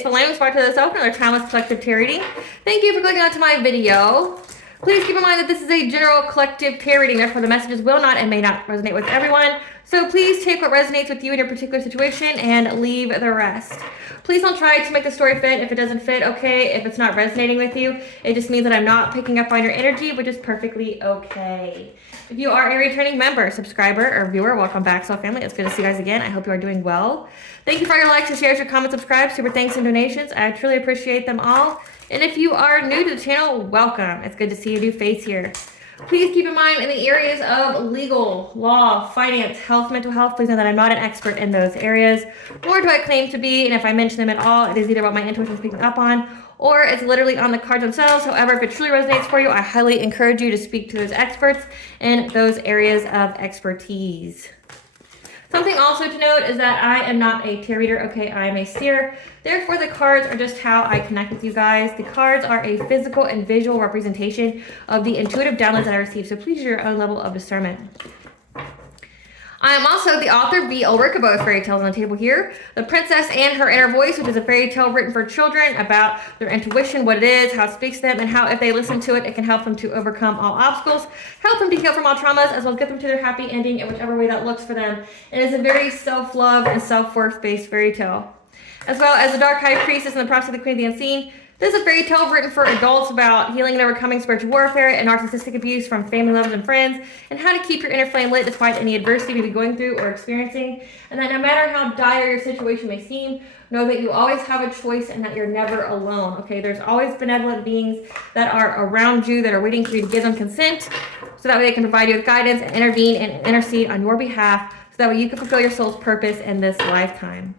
it's Fullmoonreadings to the self, another timeless collective tarot reading. Thank you for clicking onto my video. Please keep in mind that this is a general collective tarot reading, therefore the messages will not and may not resonate with everyone. So please take what resonates with you in your particular situation and leave the rest. Please don't try to make the story fit if it doesn't fit, okay? If it's not resonating with you, it just means that I'm not picking up on your energy, which is perfectly okay. If you are a returning member, subscriber, or viewer, welcome back, Soul Family. It's good to see you guys again. I hope you are doing well. Thank you for your likes, your shares, your comments, subscribes, super thanks, and donations. I truly appreciate them all. And if you are new to the channel, welcome. It's good to see a new face here. Please keep in mind in the areas of legal, law, finance, health, mental health, please know that I'm not an expert in those areas, nor do I claim to be, and if I mention them at all, it is either what my intuition is picking up on, or it's literally on the cards themselves. However, if it truly resonates for you, I highly encourage you to speak to those experts in those areas of expertise. Something also to note is that I am not a tarot reader, okay? I am a seer. Therefore, the cards are just how I connect with you guys. The cards are a physical and visual representation of the intuitive downloads that I receive, so please use your own level of discernment. I am also the author of the Unbreakable fairy tales on the table here. The Princess and Her Inner Voice, which is a fairy tale written for children about their intuition, what it is, how it speaks to them, and how if they listen to it, it can help them to overcome all obstacles, help them to heal from all traumas, as well as get them to their happy ending in whichever way that looks for them. It is a very self-love and self-worth based fairy tale. As well as The Dark High Priestess and The Prophecy of the Queen of the Unseen. This is a fairy tale written for adults about healing and overcoming spiritual warfare and narcissistic abuse from family, lovers, and friends, and how to keep your inner flame lit despite any adversity you may be going through or experiencing. And that no matter how dire your situation may seem, know that you always have a choice and that you're never alone, okay? There's always benevolent beings that are around you that are waiting for you to give them consent, so that way they can provide you with guidance and intervene and intercede on your behalf, so that way you can fulfill your soul's purpose in this lifetime.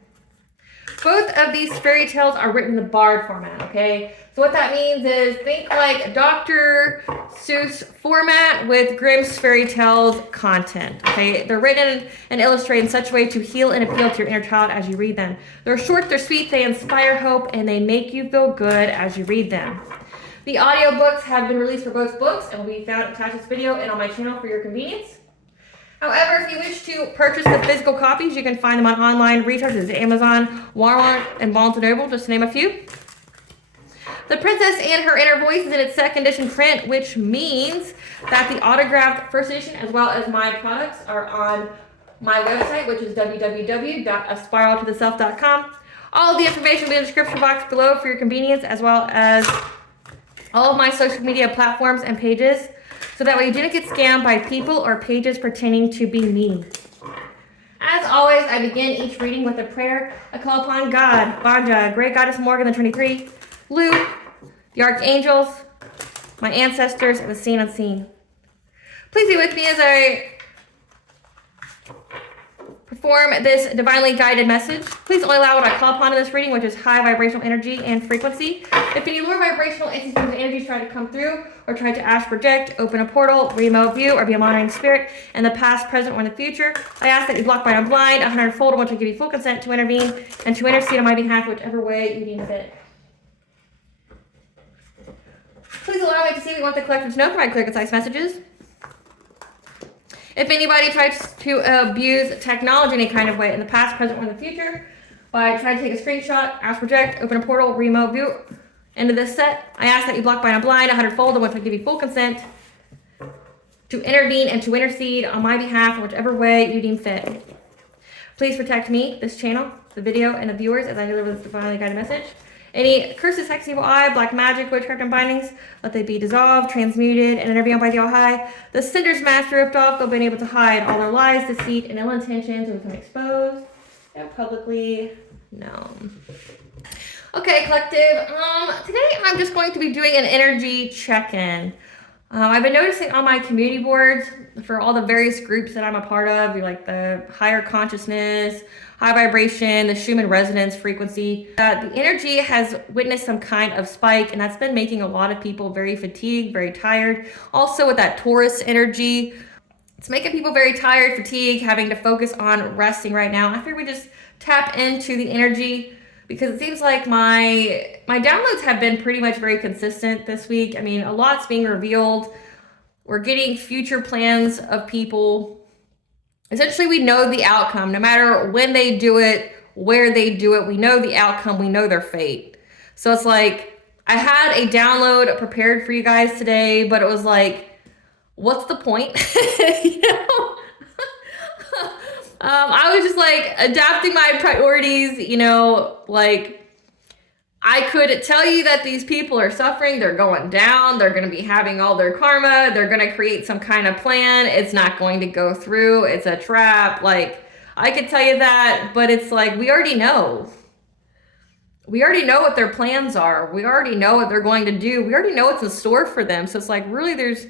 Both of these fairy tales are written in the Bard format, okay? So what that means is think like Dr. Seuss format with Grimm's fairy tales content, okay? They're written and illustrated in such a way to heal and appeal to your inner child as you read them. They're short, they're sweet, they inspire hope, and they make you feel good as you read them. The audiobooks have been released for both books and will be found attached to this video and on my channel for your convenience. However, if you wish to purchase the physical copies, you can find them on online retailers at Amazon, Walmart, and Barnes & Noble, just to name a few. The Princess and Her Inner Voice is in its second edition print, which means that the autographed first edition, as well as my products, are on my website, which is www.aspiraltotheself.com. All of the information will be in the description box below for your convenience, as well as all of my social media platforms and pages, so that way you didn't get scammed by people or pages pretending to be me. As always, I begin each reading with a prayer. I call upon God, Banja, Great Goddess Morgan the 23, Lu, the Archangels, my ancestors, and the seen unseen. Please be with me as I perform this divinely guided message. Please only allow what I call upon in this reading, which is high vibrational energy and frequency. If any lower vibrational entities and energies try to come through or try to ask, project, open a portal, remote view, or be a monitoring spirit in the past, present, or in the future, I ask that you block by blind, 100-fold, once I give you full consent to intervene and to intercede on my behalf, whichever way you deem fit. Please allow me to see what you want the collective to know for my clear, concise messages. If anybody tries to abuse technology in any kind of way in the past, present, or in the future, by trying to take a screenshot, ask, project, open a portal, remote view, into this set, I ask that you block by blind, 100-fold, and once I give you full consent to intervene and to intercede on my behalf in whichever way you deem fit. Please protect me, this channel, the video, and the viewers as I deliver this divinely guided message. Any curses, hex, evil eye, black magic, witchcraft, and bindings, let they be dissolved, transmuted, and intervened by the All-High. The cinder's mask ripped off, they'll be able to hide all their lies, deceit, and ill intentions will become exposed and publicly known. Okay, collective, today I'm just going to be doing an energy check-in. I've been noticing on my community boards for all the various groups that I'm a part of, like the higher consciousness, high vibration, the Schumann resonance frequency, that the energy has witnessed some kind of spike, and that's been making a lot of people very fatigued, very tired. Also with that Taurus energy, it's making people very tired, fatigued, having to focus on resting right now. I figured we just tap into the energy because it seems like my downloads have been pretty much very consistent this week. I mean, a lot's being revealed. We're getting future plans of people. Essentially, we know the outcome, no matter when they do it where they do it. We know the outcome. We know their fate. So it's like, I had a download prepared for you guys today, but it was like, what's the point? You know? I was just like adapting my priorities, you know, like I could tell you that these people are suffering, they're going down, they're going to be having all their karma, they're going to create some kind of plan, it's not going to go through, it's a trap. Like, I could tell you that, but it's like, we already know. We already know what their plans are. We already know what they're going to do. We already know what's in store for them. So it's like, really, there's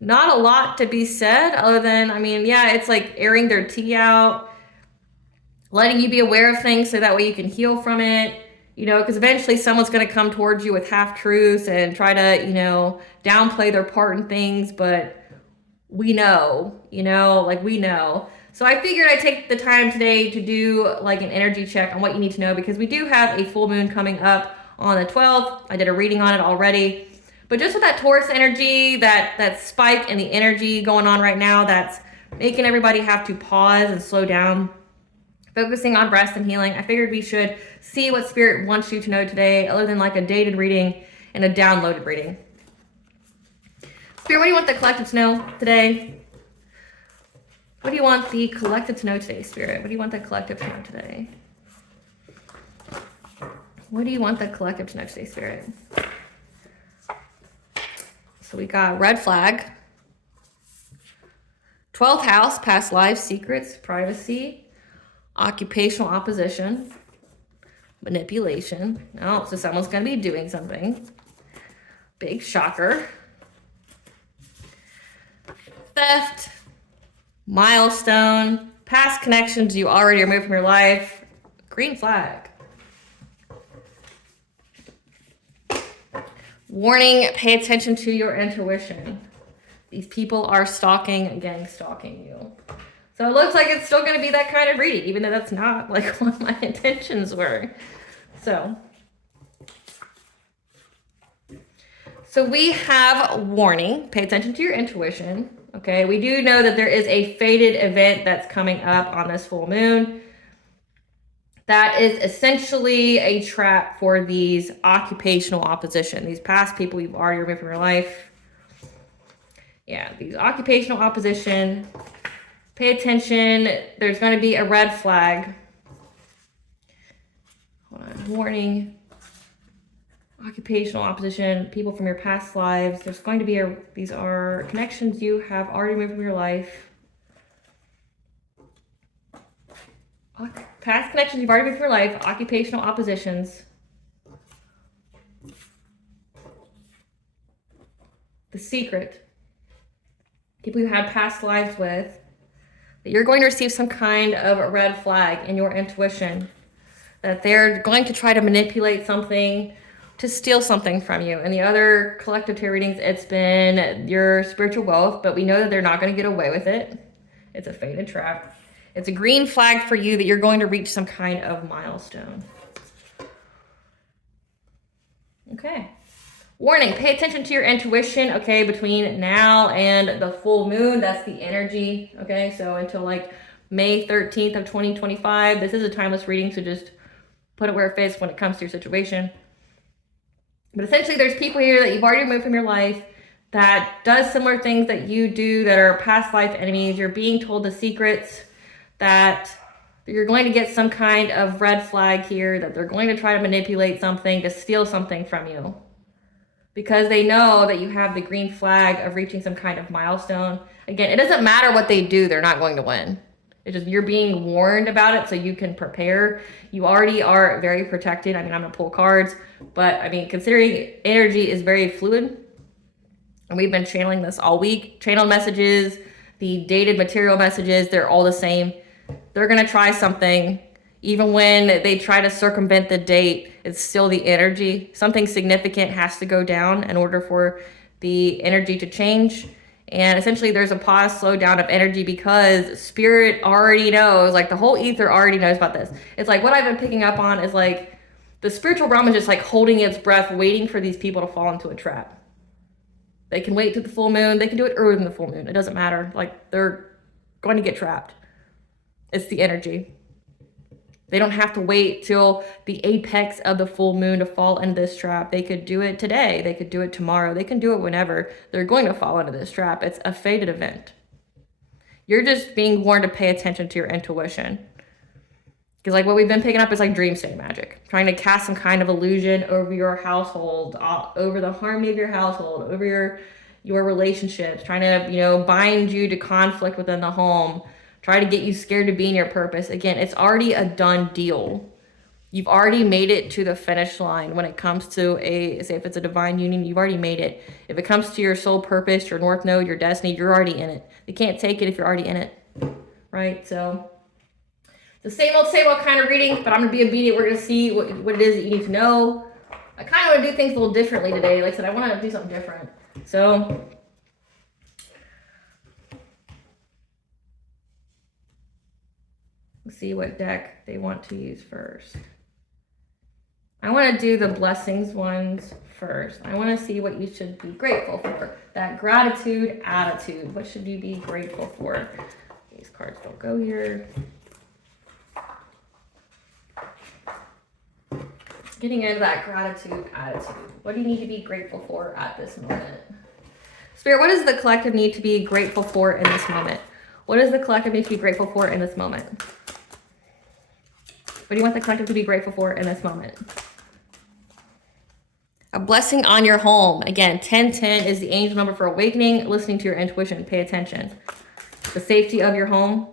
not a lot to be said other than, I mean, yeah, it's like airing their tea out, letting you be aware of things so that way you can heal from it. You know, because eventually someone's going to come towards you with half-truths and try to, you know, downplay their part in things, but we know, you know, like we know. So I figured I'd take the time today to do like an energy check on what you need to know, because we do have a full moon coming up on the 12th. I did a reading on it already. But just with that Taurus energy, that spike in the energy going on right now, that's making everybody have to pause and slow down, focusing on rest and healing, I figured we should see what Spirit wants you to know today, other than like a dated reading and a downloaded reading. Spirit, what do you want the collective to know today? What do you want the collective to know today, Spirit? What do you want the collective to know today? What do you want the collective to know today, Spirit? So we got red flag, 12th house, past lives, secrets, privacy, occupational opposition, manipulation. Oh, so someone's going to be doing something. Big shocker. Theft, milestone, past connections you already removed from your life, green flag. Warning, pay attention to your intuition. These people are stalking, gang stalking you. So it looks like it's still going to be that kind of reading, even though that's not like what my intentions were. So we have warning, pay attention to your intuition. Okay, we do know that there is a fated event that's coming up on this full moon. That is essentially a trap for these occupational opposition, these past people you've already removed from your life. Yeah, these occupational opposition. Pay attention. There's going to be a red flag. Hold on. Warning. Occupational opposition. People from your past lives. There's going to be these are connections you have already removed from your life. Past connections you've already removed from your life. Occupational oppositions. The secret. People you had past lives with. That you're going to receive some kind of a red flag in your intuition, that they're going to try to manipulate something to steal something from you. And the other collective tarot readings, it's been your spiritual wealth, but we know that they're not going to get away with it. It's a fated trap. It's a green flag for you that you're going to reach some kind of milestone. Okay. Warning, pay attention to your intuition, okay, between now and the full moon. That's the energy, okay? So until like May 13th of 2025, this is a timeless reading, so just put it where it fits when it comes to your situation. But essentially, there's people here that you've already removed from your life that does similar things that you do that are past life enemies. You're being told the secrets, that you're going to get some kind of red flag here, that they're going to try to manipulate something to steal something from you. Because they know that you have the green flag of reaching some kind of milestone. Again, it doesn't matter what they do, they're not going to win. It's just you're being warned about it so you can prepare. You already are very protected. I mean, I'm going to pull cards, but I mean, considering energy is very fluid, and we've been channeling this all week, channel messages, the dated material messages, they're all the same. They're going to try something. Even when they try to circumvent the date, it's still the energy. Something significant has to go down in order for the energy to change. And essentially there's a pause, slow down of energy because spirit already knows, like the whole ether already knows about this. It's like what I've been picking up on is like the spiritual realm is just like holding its breath, waiting for these people to fall into a trap. They can wait to the full moon. They can do it earlier than the full moon. It doesn't matter. Like they're going to get trapped. It's the energy. They don't have to wait till the apex of the full moon to fall into this trap. They could do it today. They could do it tomorrow. They can do it whenever. They're going to fall into this trap. It's a fated event. You're just being warned to pay attention to your intuition. Because like what we've been picking up is like dream state magic. Trying to cast some kind of illusion over your household, over the harmony of your household, over your relationships. Trying to, you know, bind you to conflict within the home. Try to get you scared to be in your purpose. Again, it's already a done deal. You've already made it to the finish line when it comes to say if it's a divine union, you've already made it. If it comes to your soul purpose, your north node, your destiny, you're already in it. They can't take it if you're already in it, right? So the same old kind of reading, but I'm gonna be obedient. We're gonna see what it is that you need to know. I kind of want to do things a little differently today. Like I said, I want to do something different. So let's see what deck they want to use first. I want to do the blessings ones first. I want to see what you should be grateful for. That gratitude attitude. What should you be grateful for? These cards don't go here. Getting into that gratitude attitude. What do you need to be grateful for at this moment? Spirit, what does the collective need to be grateful for in this moment? What does the collective need to be grateful for in this moment? What do you want the collective to be grateful for in this moment? A blessing on your home. Again, 1010 is the angel number for awakening, listening to your intuition. Pay attention. The safety of your home.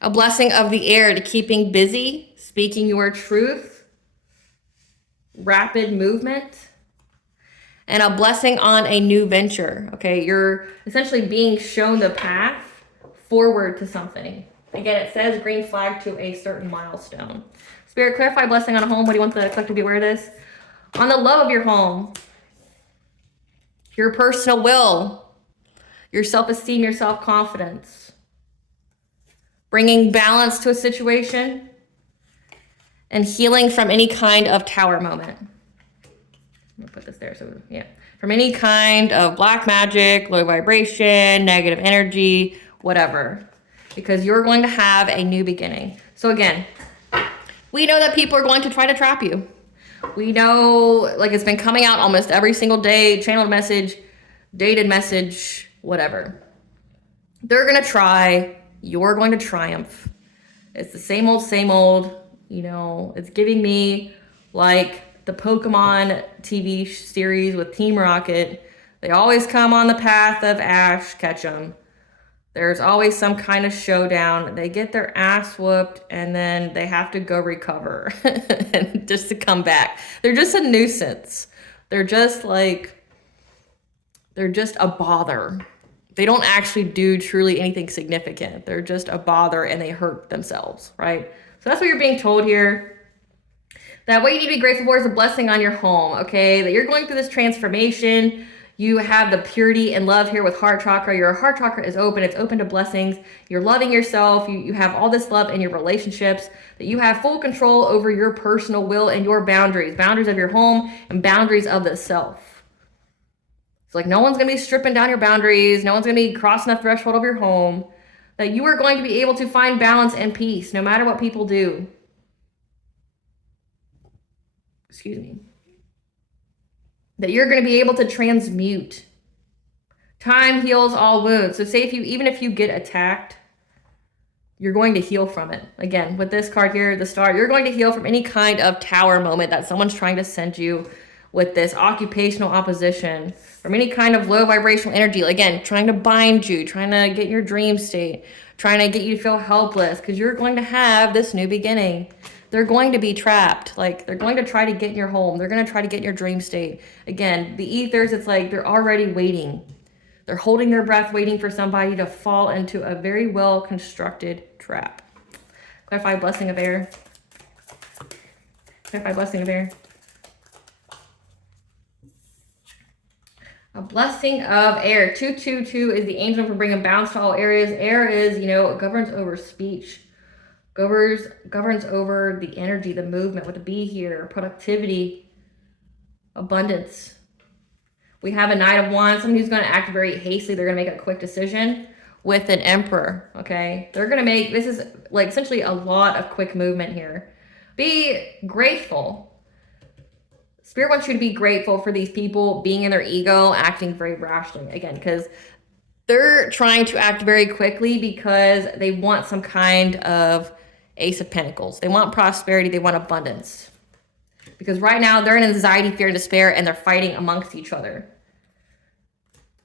A blessing of the air to keeping busy, speaking your truth. Rapid movement. And a blessing on a new venture. Okay, you're essentially being shown the path forward to something. Again, it says green flag to a certain milestone. Spirit, clarify blessing on a home. What do you want the collective to be aware of this? On the love of your home, your personal will, your self-esteem, your self-confidence, bringing balance to a situation, and healing from any kind of tower moment. I'm gonna put this there, so yeah. From any kind of black magic, low vibration, negative energy, whatever. Because you're going to have a new beginning. So again, we know that people are going to try to trap you. We know, like it's been coming out almost every single day, channeled message, dated message, whatever. They're going to try, you're going to triumph. It's the same old, you know, it's giving me like the Pokemon TV series with Team Rocket. They always come on the path of Ash, catch them. There's always some kind of showdown. They get their ass whooped and then they have to go recover and just to come back. They're just a nuisance. They're just a bother. They don't actually do truly anything significant. They're just a bother and they hurt themselves, right? So that's what you're being told here. That what you need to be grateful for is a blessing on your home, okay? That you're going through this transformation. You have the purity and love here with heart chakra. Your heart chakra is open. It's open to blessings. You're loving yourself. You have all this love in your relationships. That you have full control over your personal will and your boundaries. Boundaries of your home and boundaries of the self. It's like no one's going to be stripping down your boundaries. No one's going to be crossing the threshold of your home. That you are going to be able to find balance and peace no matter what people do. Excuse me. That you're going to be able to transmute. Time heals all wounds. So say even if you get attacked, you're going to heal from it. Again, with this card here, the star, you're going to heal from any kind of tower moment that someone's trying to send you with this occupational opposition, from any kind of low vibrational energy. Again, trying to bind you, trying to get your dream state, trying to get you to feel helpless, because you're going to have this new beginning. They're going to be trapped. Like, they're going to try to get in your home. They're going to try to get in your dream state. Again, the ethers, it's like they're already waiting. They're holding their breath, waiting for somebody to fall into a very well-constructed trap. Clarify blessing of air. Clarify blessing of air. A blessing of air. 222 is the angel for bringing balance to all areas. Air is, you know, it governs over speech. Governs over the energy, the movement, what to be here, productivity, abundance. We have a Knight of Wands, someone who's going to act very hastily. They're going to make a quick decision. with an emperor, okay? They're going to make, this is like essentially a lot of quick movement here. Be grateful. Spirit wants you to be grateful for these people being in their ego, acting very rashly. Again, because they're trying to act very quickly because they want some kind of Ace of Pentacles. They want prosperity. They want abundance. Because right now they're in anxiety, fear, and despair, and they're fighting amongst each other.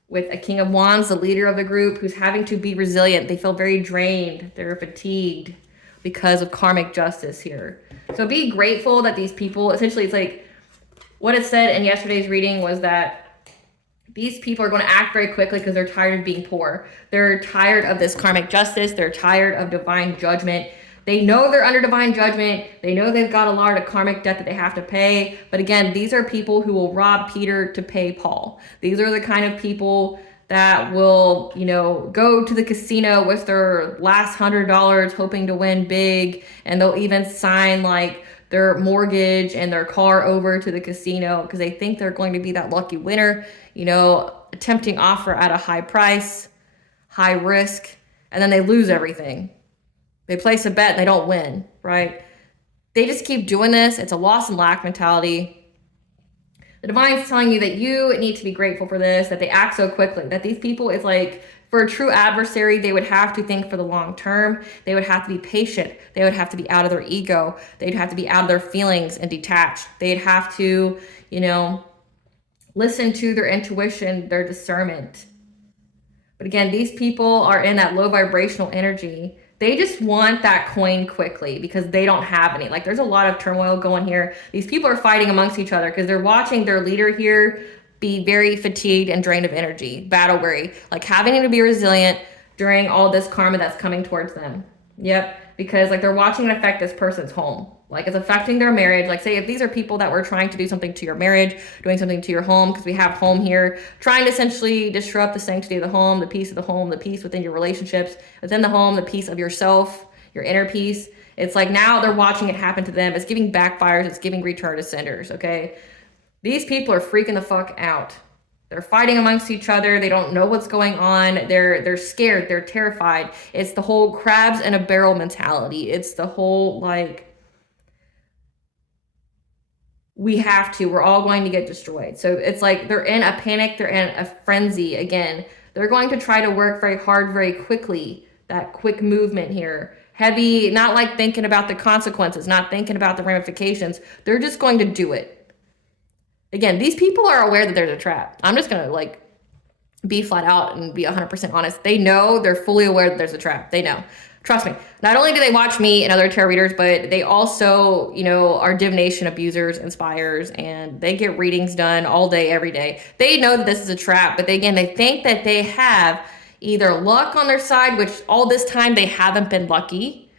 With a King of Wands, the leader of the group, who's having to be resilient. They feel very drained. They're fatigued because of karmic justice here. So be grateful that these people, essentially it's like, what it said in yesterday's reading was that these people are going to act very quickly because they're tired of being poor. They're tired of this karmic justice. They're tired of divine judgment. They know they're under divine judgment. They know they've got a lot of karmic debt that they have to pay. But again, these are people who will rob Peter to pay Paul. These are the kind of people that will, you know, go to the casino with their last $100 hoping to win big. And they'll even sign like their mortgage and their car over to the casino because they think they're going to be that lucky winner, you know, a tempting offer at a high price, high risk, and then they lose everything. They place a bet and they don't win, right? They just keep doing this. It's a loss and lack mentality. The divine's telling you that you need to be grateful for this, that they act so quickly, that these people is like, for a true adversary, they would have to think for the long term. They would have to be patient. They would have to be out of their ego. They'd have to be out of their feelings and detached. They'd have to, you know, listen to their intuition, their discernment. But again, these people are in that low vibrational energy. They just want that coin quickly because they don't have any. Like there's a lot of turmoil going here. These people are fighting amongst each other because they're watching their leader here be very fatigued and drained of energy, battle weary, like having to be resilient during all this karma that's coming towards them. Yep, because like they're watching it affect this person's home. Like it's affecting their marriage. Like say if these are people that were trying to do something to your marriage, doing something to your home, because we have home here, trying to essentially disrupt the sanctity of the home, the peace of the home, the peace within your relationships, within the home, the peace of yourself, your inner peace. It's like now they're watching it happen to them. It's giving backfires. It's giving return to senders, okay? These people are freaking the fuck out. They're fighting amongst each other. They don't know what's going on. They're scared. They're terrified. It's the whole crabs in a barrel mentality. It's the whole like, we're all going to get destroyed. So it's like they're in a panic. They're in a frenzy. Again, they're going to try to work very hard, very quickly. That quick movement here. Heavy, not like thinking about the consequences, not thinking about the ramifications. They're just going to do it. Again, these people are aware that there's a trap. I'm just going to like be flat out and be 100% honest. They know, they're fully aware that there's a trap. They know. Trust me. Not only do they watch me and other tarot readers, but they also, you know, are divination abusers, inspires, and they get readings done all day, every day. They know that this is a trap, but they think that they have either luck on their side, which all this time they haven't been lucky.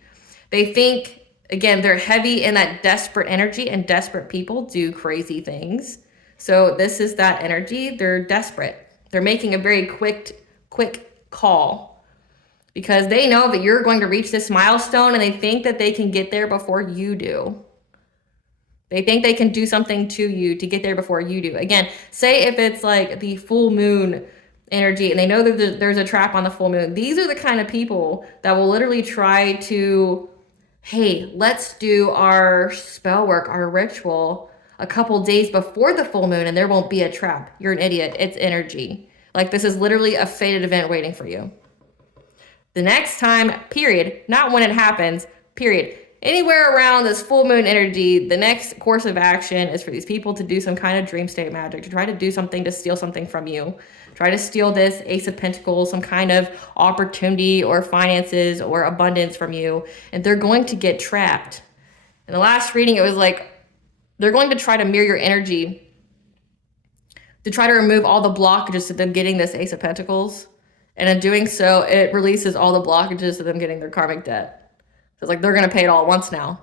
They think, again, they're heavy in that desperate energy, and desperate people do crazy things. So this is that energy. They're desperate. They're making a very quick call because they know that you're going to reach this milestone, and they think that they can get there before you do. They think they can do something to you to get there before you do. Again, say if it's like the full moon energy and they know that there's a trap on the full moon. These are the kind of people that will literally try to, hey, let's do our spell work, our ritual a couple days before the full moon and there won't be a trap. You're an idiot. It's energy. Like this is literally a fated event waiting for you. The next time, period, not when it happens, period. Anywhere around this full moon energy, the next course of action is for these people to do some kind of dream state magic, to try to do something to steal something from you. Try to steal this Ace of Pentacles, some kind of opportunity or finances or abundance from you. And they're going to get trapped. In the last reading, it was like, they're going to try to mirror your energy to try to remove all the blockages to them getting this Ace of Pentacles. And in doing so, it releases all the blockages to them getting their karmic debt. So it's like, they're going to pay it all at once now.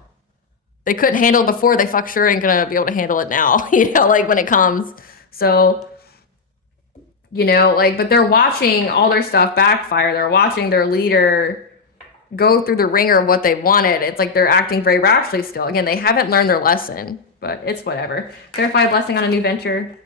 They couldn't handle it before, they fuck sure ain't going to be able to handle it now, you know, like when it comes. So, you know, like, but they're watching all their stuff backfire. They're watching their leader go through the ringer of what they wanted. It's like they're acting very rashly still. Again, they haven't learned their lesson, but it's whatever. Clarify blessing on a new venture.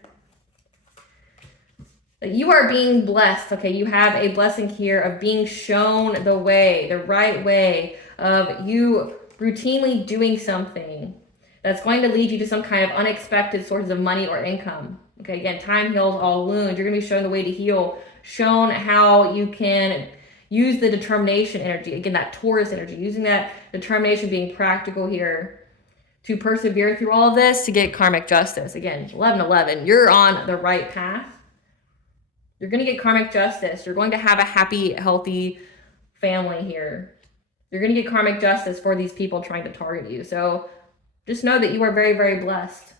that you are being blessed, okay? You have a blessing here of being shown the way, the right way, of you routinely doing something that's going to lead you to some kind of unexpected sources of money or income. Okay, again, time heals all wounds. You're going to be shown the way to heal, shown how you can use the determination energy, again, that Taurus energy, using that determination, being practical here to persevere through all of this to get karmic justice. Again, 11-11, you're on the right path. You're going to get karmic justice. You're going to have a happy, healthy family here. You're going to get karmic justice for these people trying to target you. So just know that you are very, very blessed.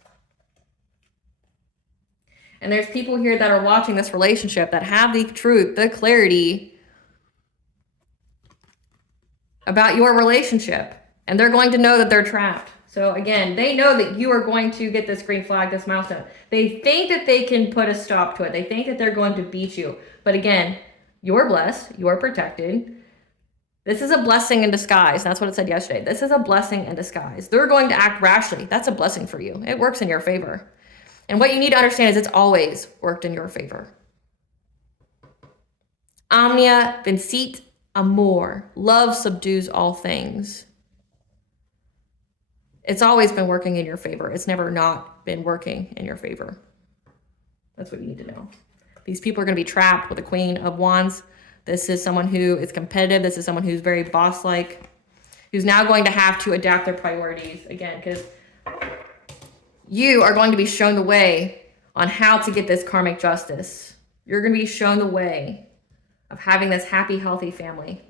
And there's people here that are watching this relationship that have the truth, the clarity about your relationship. And they're going to know that they're trapped. So again, they know that you are going to get this green flag, this milestone. They think that they can put a stop to it. They think that they're going to beat you. But again, you're blessed. You're protected. This is a blessing in disguise. That's what it said yesterday. This is a blessing in disguise. They're going to act rashly. That's a blessing for you. It works in your favor. And what you need to understand is it's always worked in your favor. Omnia vincit amor. Love subdues all things. It's always been working in your favor. It's never not been working in your favor. That's what you need to know. These people are going to be trapped with the Queen of Wands. This is someone who is competitive. This is someone who's very boss-like, who's now going to have to adapt their priorities again, because you are going to be shown the way on how to get this karmic justice. You're going to be shown the way of having this happy, healthy family.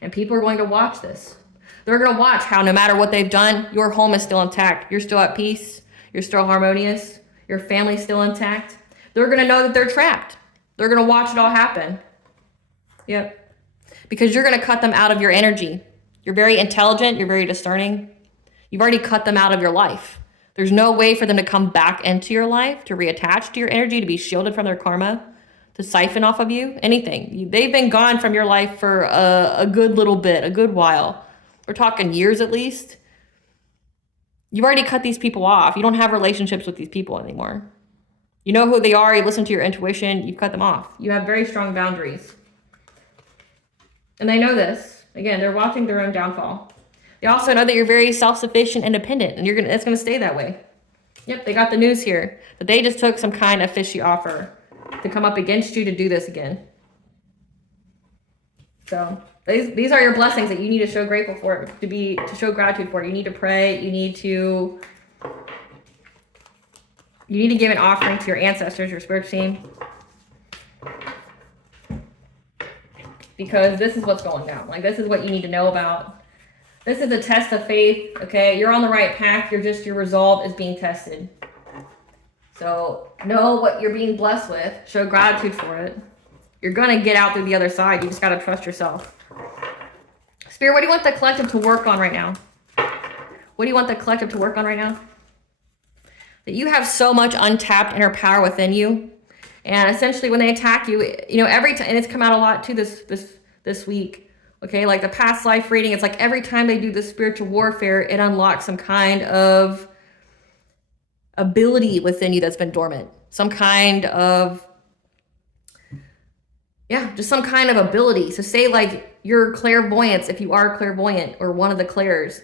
And people are going to watch this. They're going to watch how no matter what they've done, your home is still intact. You're still at peace. You're still harmonious. Your family's still intact. They're going to know that they're trapped. They're going to watch it all happen. Yep. Because you're going to cut them out of your energy. You're very intelligent. You're very discerning. You've already cut them out of your life. There's no way for them to come back into your life, to reattach to your energy, to be shielded from their karma, to siphon off of you, anything. They've been gone from your life for a good little bit, a good while. We're talking years at least. You've already cut these people off. You don't have relationships with these people anymore. You know who they are. You listen to your intuition. You've cut them off. You have very strong boundaries. And they know this. Again, they're watching their own downfall. They also know that you're very self-sufficient, independent, and it's going to stay that way. Yep, they got the news here that they just took some kind of fishy offer to come up against you to do this again. So these are your blessings that you need to show grateful for, to show gratitude for. You need to pray. You need to give an offering to your ancestors, your spiritual team, because this is what's going down. Like, this is what you need to know about. This is a test of faith. Okay, you're on the right path. Your resolve is being tested. So know what you're being blessed with. Show gratitude for it. You're gonna get out through the other side. You just gotta trust yourself. Spirit, what do you want the collective to work on right now? What do you want the collective to work on right now? That you have so much untapped inner power within you. And essentially when they attack you, every time, and it's come out a lot too this week. Okay, like the past life reading, it's like every time they do this spiritual warfare, it unlocks some kind of ability within you that's been dormant. Some kind of, just some kind of ability. So say like your clairvoyance, if you are clairvoyant or one of the clairs,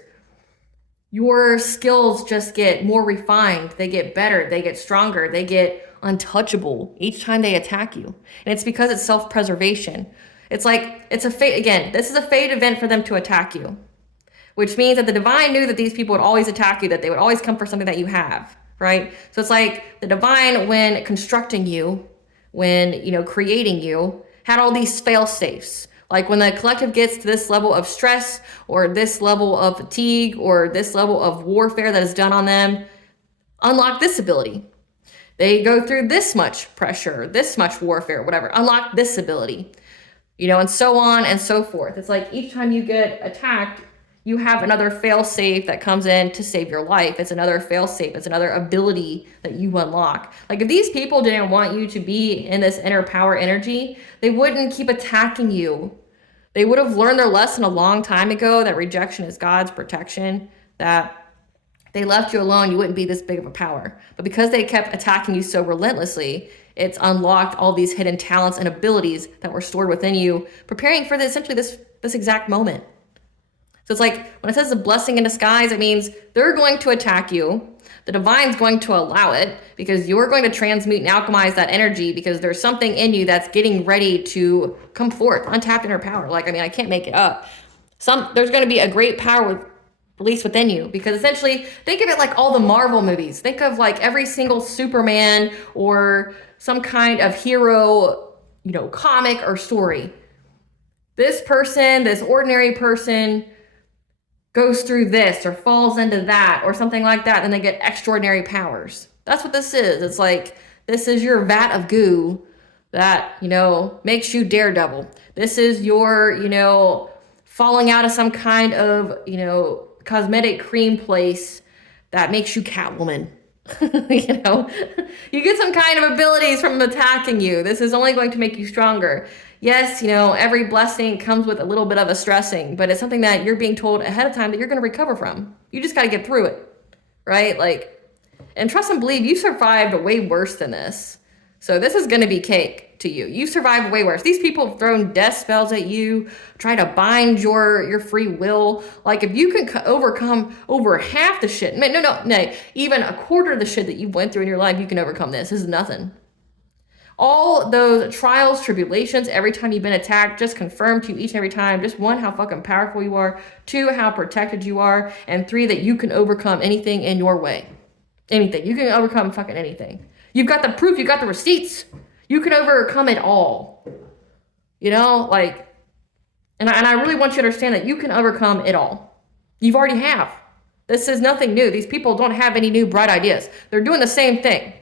your skills just get more refined. They get better. They get stronger. They get untouchable each time they attack you. And it's because it's self-preservation. It's like, it's a fate. Again, this is a fate event for them to attack you, which means that the divine knew that these people would always attack you, that they would always come for something that you have, right? So it's like the divine, when constructing you, when, creating you, had all these fail safes. Like when the collective gets to this level of stress or this level of fatigue or this level of warfare that is done on them, unlock this ability. They go through this much pressure, this much warfare, whatever, unlock this ability, and so on and so forth. It's like each time you get attacked, you have another fail safe that comes in to save your life. It's another fail safe. It's another ability that you unlock. Like if these people didn't want you to be in this inner power energy, they wouldn't keep attacking you. They would have learned their lesson a long time ago that rejection is God's protection, that they left you alone, you wouldn't be this big of a power. But because they kept attacking you so relentlessly, it's unlocked all these hidden talents and abilities that were stored within you, preparing for essentially this exact moment. So it's like when it says a blessing in disguise, it means they're going to attack you. The divine's going to allow it because you're going to transmute and alchemize that energy because there's something in you that's getting ready to come forth, untapped inner power. Like, I mean, I can't make it up. There's going to be a great power released within you because essentially think of it like all the Marvel movies. Think of like every single Superman or some kind of hero, comic or story. This person, this ordinary person goes through this or falls into that or something like that, and they get extraordinary powers. That's what this is. It's like, this is your vat of goo that, makes you Daredevil. This is your, falling out of some kind of, cosmetic cream place that makes you Catwoman. You get some kind of abilities from attacking you. This is only going to make you stronger. Yes, every blessing comes with a little bit of a stressing, but it's something that you're being told ahead of time that you're going to recover from. You just got to get through it, right? And trust and believe you survived way worse than this. So this is going to be cake to you. You survived way worse. These people have thrown death spells at you, try to bind your free will. Like if you can overcome over half the shit, no, even a quarter of the shit that you went through in your life, you can overcome this. This is nothing. All those trials, tribulations, every time you've been attacked, just confirm to you each and every time, just 1, how fucking powerful you are, 2, how protected you are, and 3, that you can overcome anything in your way. Anything. You can overcome fucking anything. You've got the proof, you've got the receipts. You can overcome it all. And I really want you to understand that you can overcome it all. You've already have. This is nothing new. These people don't have any new bright ideas. They're doing the same thing.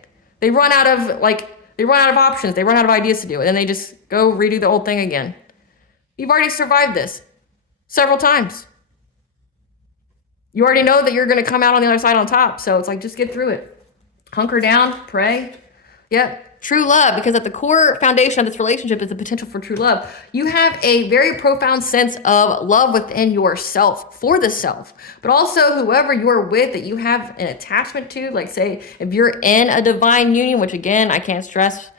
They run out of options. They run out of ideas to do. And then they just go redo the old thing again. You've already survived this several times. You already know that you're going to come out on the other side on top. So it's like, just get through it. Hunker down, pray. Yep. True love, because at the core foundation of this relationship is the potential for true love. You have a very profound sense of love within yourself, for the self, but also whoever you're with that you have an attachment to. Like, say, if you're in a divine union, which again, I can't stress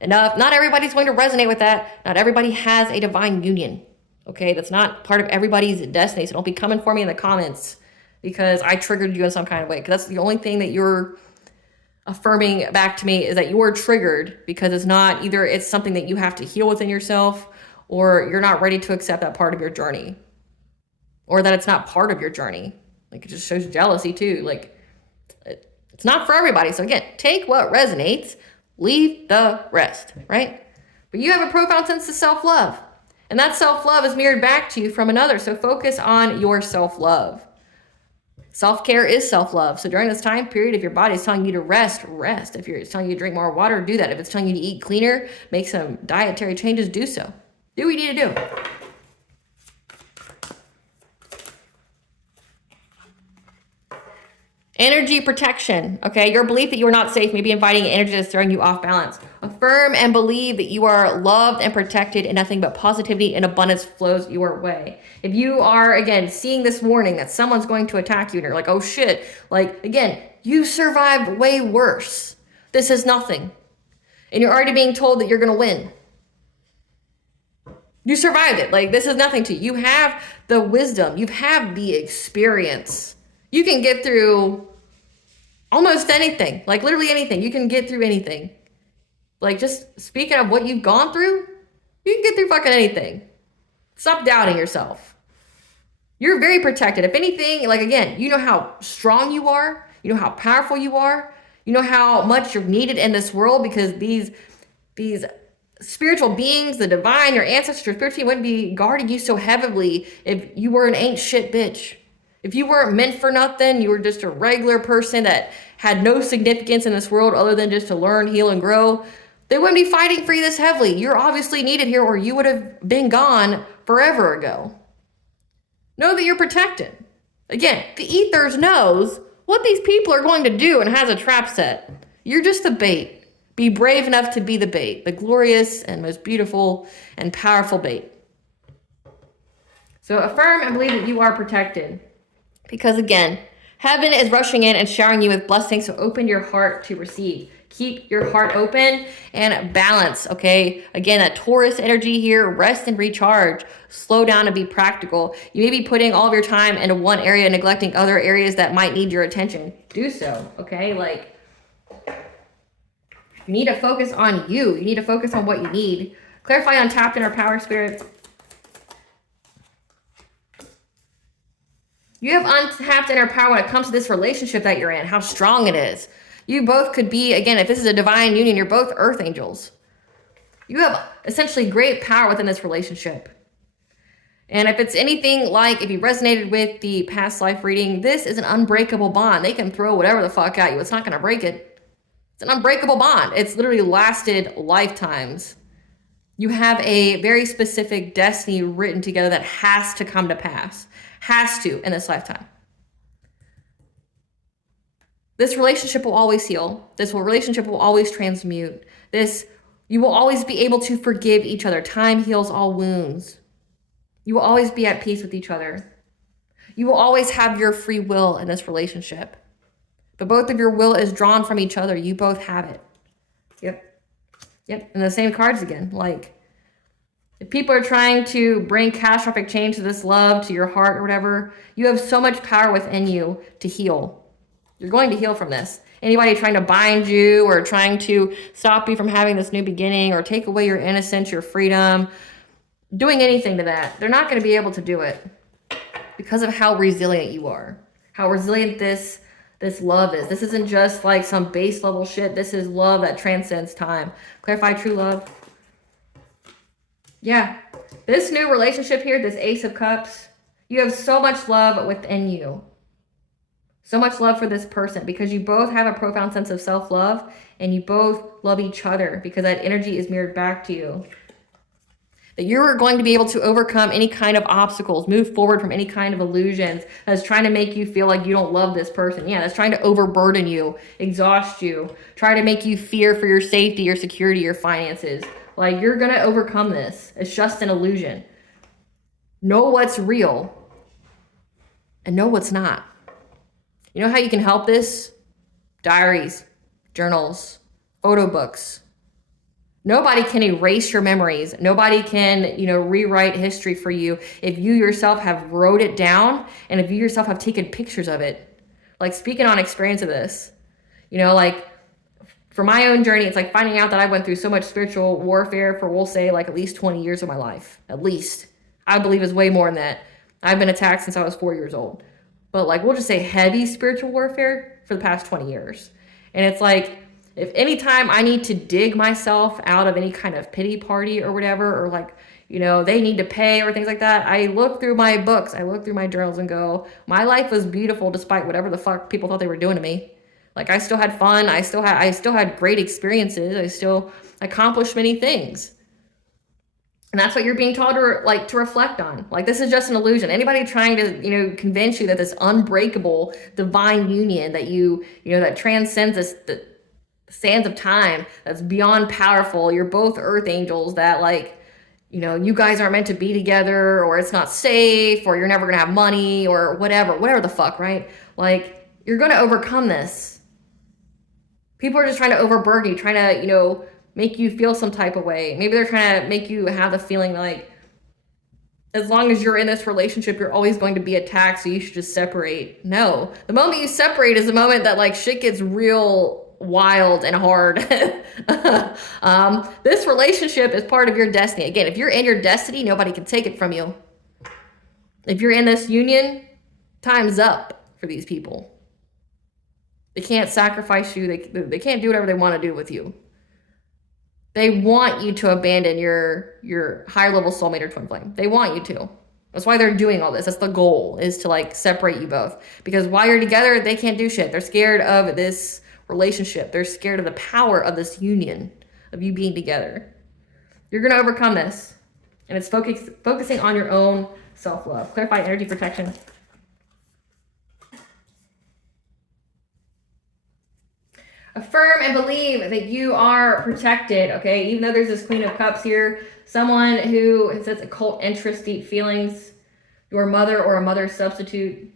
enough, not everybody's going to resonate with that. Not everybody has a divine union. Okay, that's not part of everybody's destiny. So don't be coming for me in the comments because I triggered you in some kind of way. Because that's the only thing that you're affirming back to me is that you're triggered, because it's not either it's something that you have to heal within yourself, or you're not ready to accept that part of your journey, or that it's not part of your journey. Like, it just shows jealousy too. Like, it's not for everybody. So again, take what resonates, leave the rest, right? But you have a profound sense of self-love, and that self-love is mirrored back to you from another. So focus on your self-love. Self-care is self-love. So during this time period, if your body is telling you to rest, rest. If it's telling you to drink more water, do that. If it's telling you to eat cleaner, make some dietary changes, do so. Do what you need to do. Energy protection, okay? Your belief that you are not safe may be inviting energy that's throwing you off balance. Affirm and believe that you are loved and protected, and nothing but positivity and abundance flows your way. If you are, again, seeing this warning that someone's going to attack you and you're like, oh shit, like, again, you survived way worse. This is nothing. And you're already being told that you're going to win. You survived it. Like, this is nothing to you. You have the wisdom. You have the experience. You can get through almost anything, like literally anything. You can get through anything. Like, just speaking of what you've gone through, you can get through fucking anything. Stop doubting yourself. You're very protected. If anything, like, again, you know how strong you are. You know how powerful you are. You know how much you're needed in this world, because these spiritual beings, the divine, your ancestors, your spirituality wouldn't be guarding you so heavily if you were an ain't shit bitch. If you weren't meant for nothing, you were just a regular person that had no significance in this world other than just to learn, heal, and grow, they wouldn't be fighting for you this heavily. You're obviously needed here, or you would have been gone forever ago. Know that you're protected. Again, the ethers knows what these people are going to do and has a trap set. You're just the bait. Be brave enough to be the bait, the glorious and most beautiful and powerful bait. So affirm and believe that you are protected. Because again, Heaven is rushing in and showering you with blessings, so open your heart to receive. Keep your heart open and balance, okay? Again, that Taurus energy here, rest and recharge. Slow down and be practical. You may be putting all of your time into one area, neglecting other areas that might need your attention. Do so, okay? Like, you need to focus on you. You need to focus on what you need. Clarify Untapped in our power spirits. You have untapped inner power when it comes to this relationship that you're in, how strong it is. You both could be, again, if this is a divine union, you're both earth angels. You have essentially great power within this relationship. And if it's anything like, if you resonated with the past life reading, this is an unbreakable bond. They can throw whatever the fuck at you. It's not going to break it. It's an unbreakable bond. It's literally lasted lifetimes. You have a very specific destiny written together that has to come to pass. Has to in this lifetime. This relationship will always heal. This relationship will always transmute. You will always be able to forgive each other. Time heals all wounds. You will always be at peace with each other. You will always have your free will in this relationship. But both of your will is drawn from each other. You both have it. Yep. And the same cards again. Like, if people are trying to bring catastrophic change to this love, to your heart or whatever, you have so much power within you to heal. You're going to heal from this. Anybody trying to bind you or trying to stop you from having this new beginning or take away your innocence, your freedom, doing anything to that, they're not going to be able to do it because of how resilient you are, how resilient this love is. This isn't just like some base level shit. This is love that transcends time. Clarify true love. Yeah, this new relationship here, this Ace of Cups, you have so much love within you. So much love for this person because you both have a profound sense of self-love and you both love each other because that energy is mirrored back to you. That you're going to be able to overcome any kind of obstacles, move forward from any kind of illusions that's trying to make you feel like you don't love this person. Yeah, that's trying to overburden you, exhaust you, try to make you fear for your safety, your security, your finances. Like, you're going to overcome this. It's just an illusion. Know what's real and know what's not. You know how you can help this? Diaries, journals, photo books. Nobody can erase your memories. Nobody can, rewrite history for you if you yourself have wrote it down and if you yourself have taken pictures of it. Like, speaking on experience of this, for my own journey, it's like finding out that I went through so much spiritual warfare for, we'll say, like at least 20 years of my life. At least. I believe it's way more than that. I've been attacked since I was 4 years old. But like, we'll just say heavy spiritual warfare for the past 20 years. And it's like, if any time I need to dig myself out of any kind of pity party or whatever, or like, they need to pay or things like that, I look through my books, I look through my journals and go, my life was beautiful despite whatever the fuck people thought they were doing to me. Like, I still had fun. I still had great experiences. I still accomplished many things. And that's what you're being taught to reflect on. Like, this is just an illusion. Anybody trying to, convince you that this unbreakable divine union that that transcends the sands of time, that's beyond powerful. You're both earth angels that you guys aren't meant to be together, or it's not safe, or you're never going to have money, or whatever the fuck, right? Like, you're going to overcome this. People are just trying to overburden you, trying to, make you feel some type of way. Maybe they're trying to make you have the feeling like, as long as you're in this relationship, you're always going to be attacked, so you should just separate. No. The moment you separate is the moment that shit gets real wild and hard. This relationship is part of your destiny. Again, if you're in your destiny, nobody can take it from you. If you're in this union, time's up for these people. They can't sacrifice you. They can't do whatever they want to do with you. They want you to abandon your higher level soulmate or twin flame. They want you to. That's why they're doing all this. That's the goal, is to separate you both. Because while you're together, they can't do shit. They're scared of this relationship. They're scared of the power of this union, of you being together. You're going to overcome this. And it's focusing on your own self-love. Clarify energy protection. Affirm and believe that you are protected, okay? Even though there's this Queen of Cups here, someone who says occult interest, deep feelings, your mother or a mother substitute,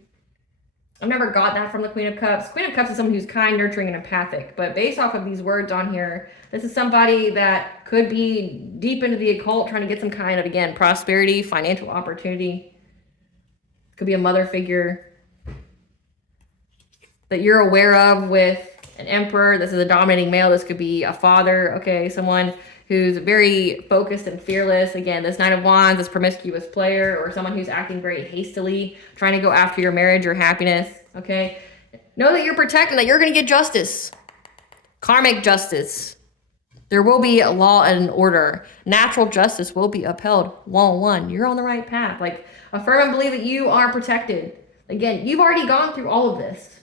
I've never got that from the Queen of Cups. Queen of Cups is someone who's kind, nurturing, and empathic. But based off of these words on here, this is somebody that could be deep into the occult, trying to get some kind of, again, prosperity, financial opportunity. Could be a mother figure that you're aware of with an emperor. This is a dominating male. This could be a father, okay? Someone who's very focused and fearless. Again, this Knight of Wands, this promiscuous player, or someone who's acting very hastily, trying to go after your marriage or happiness, okay? Know that you're protected, that you're going to get justice. Karmic justice. There will be a law and order. Natural justice will be upheld. 101. You're on the right path. Like, affirm and believe that you are protected. Again, you've already gone through all of this.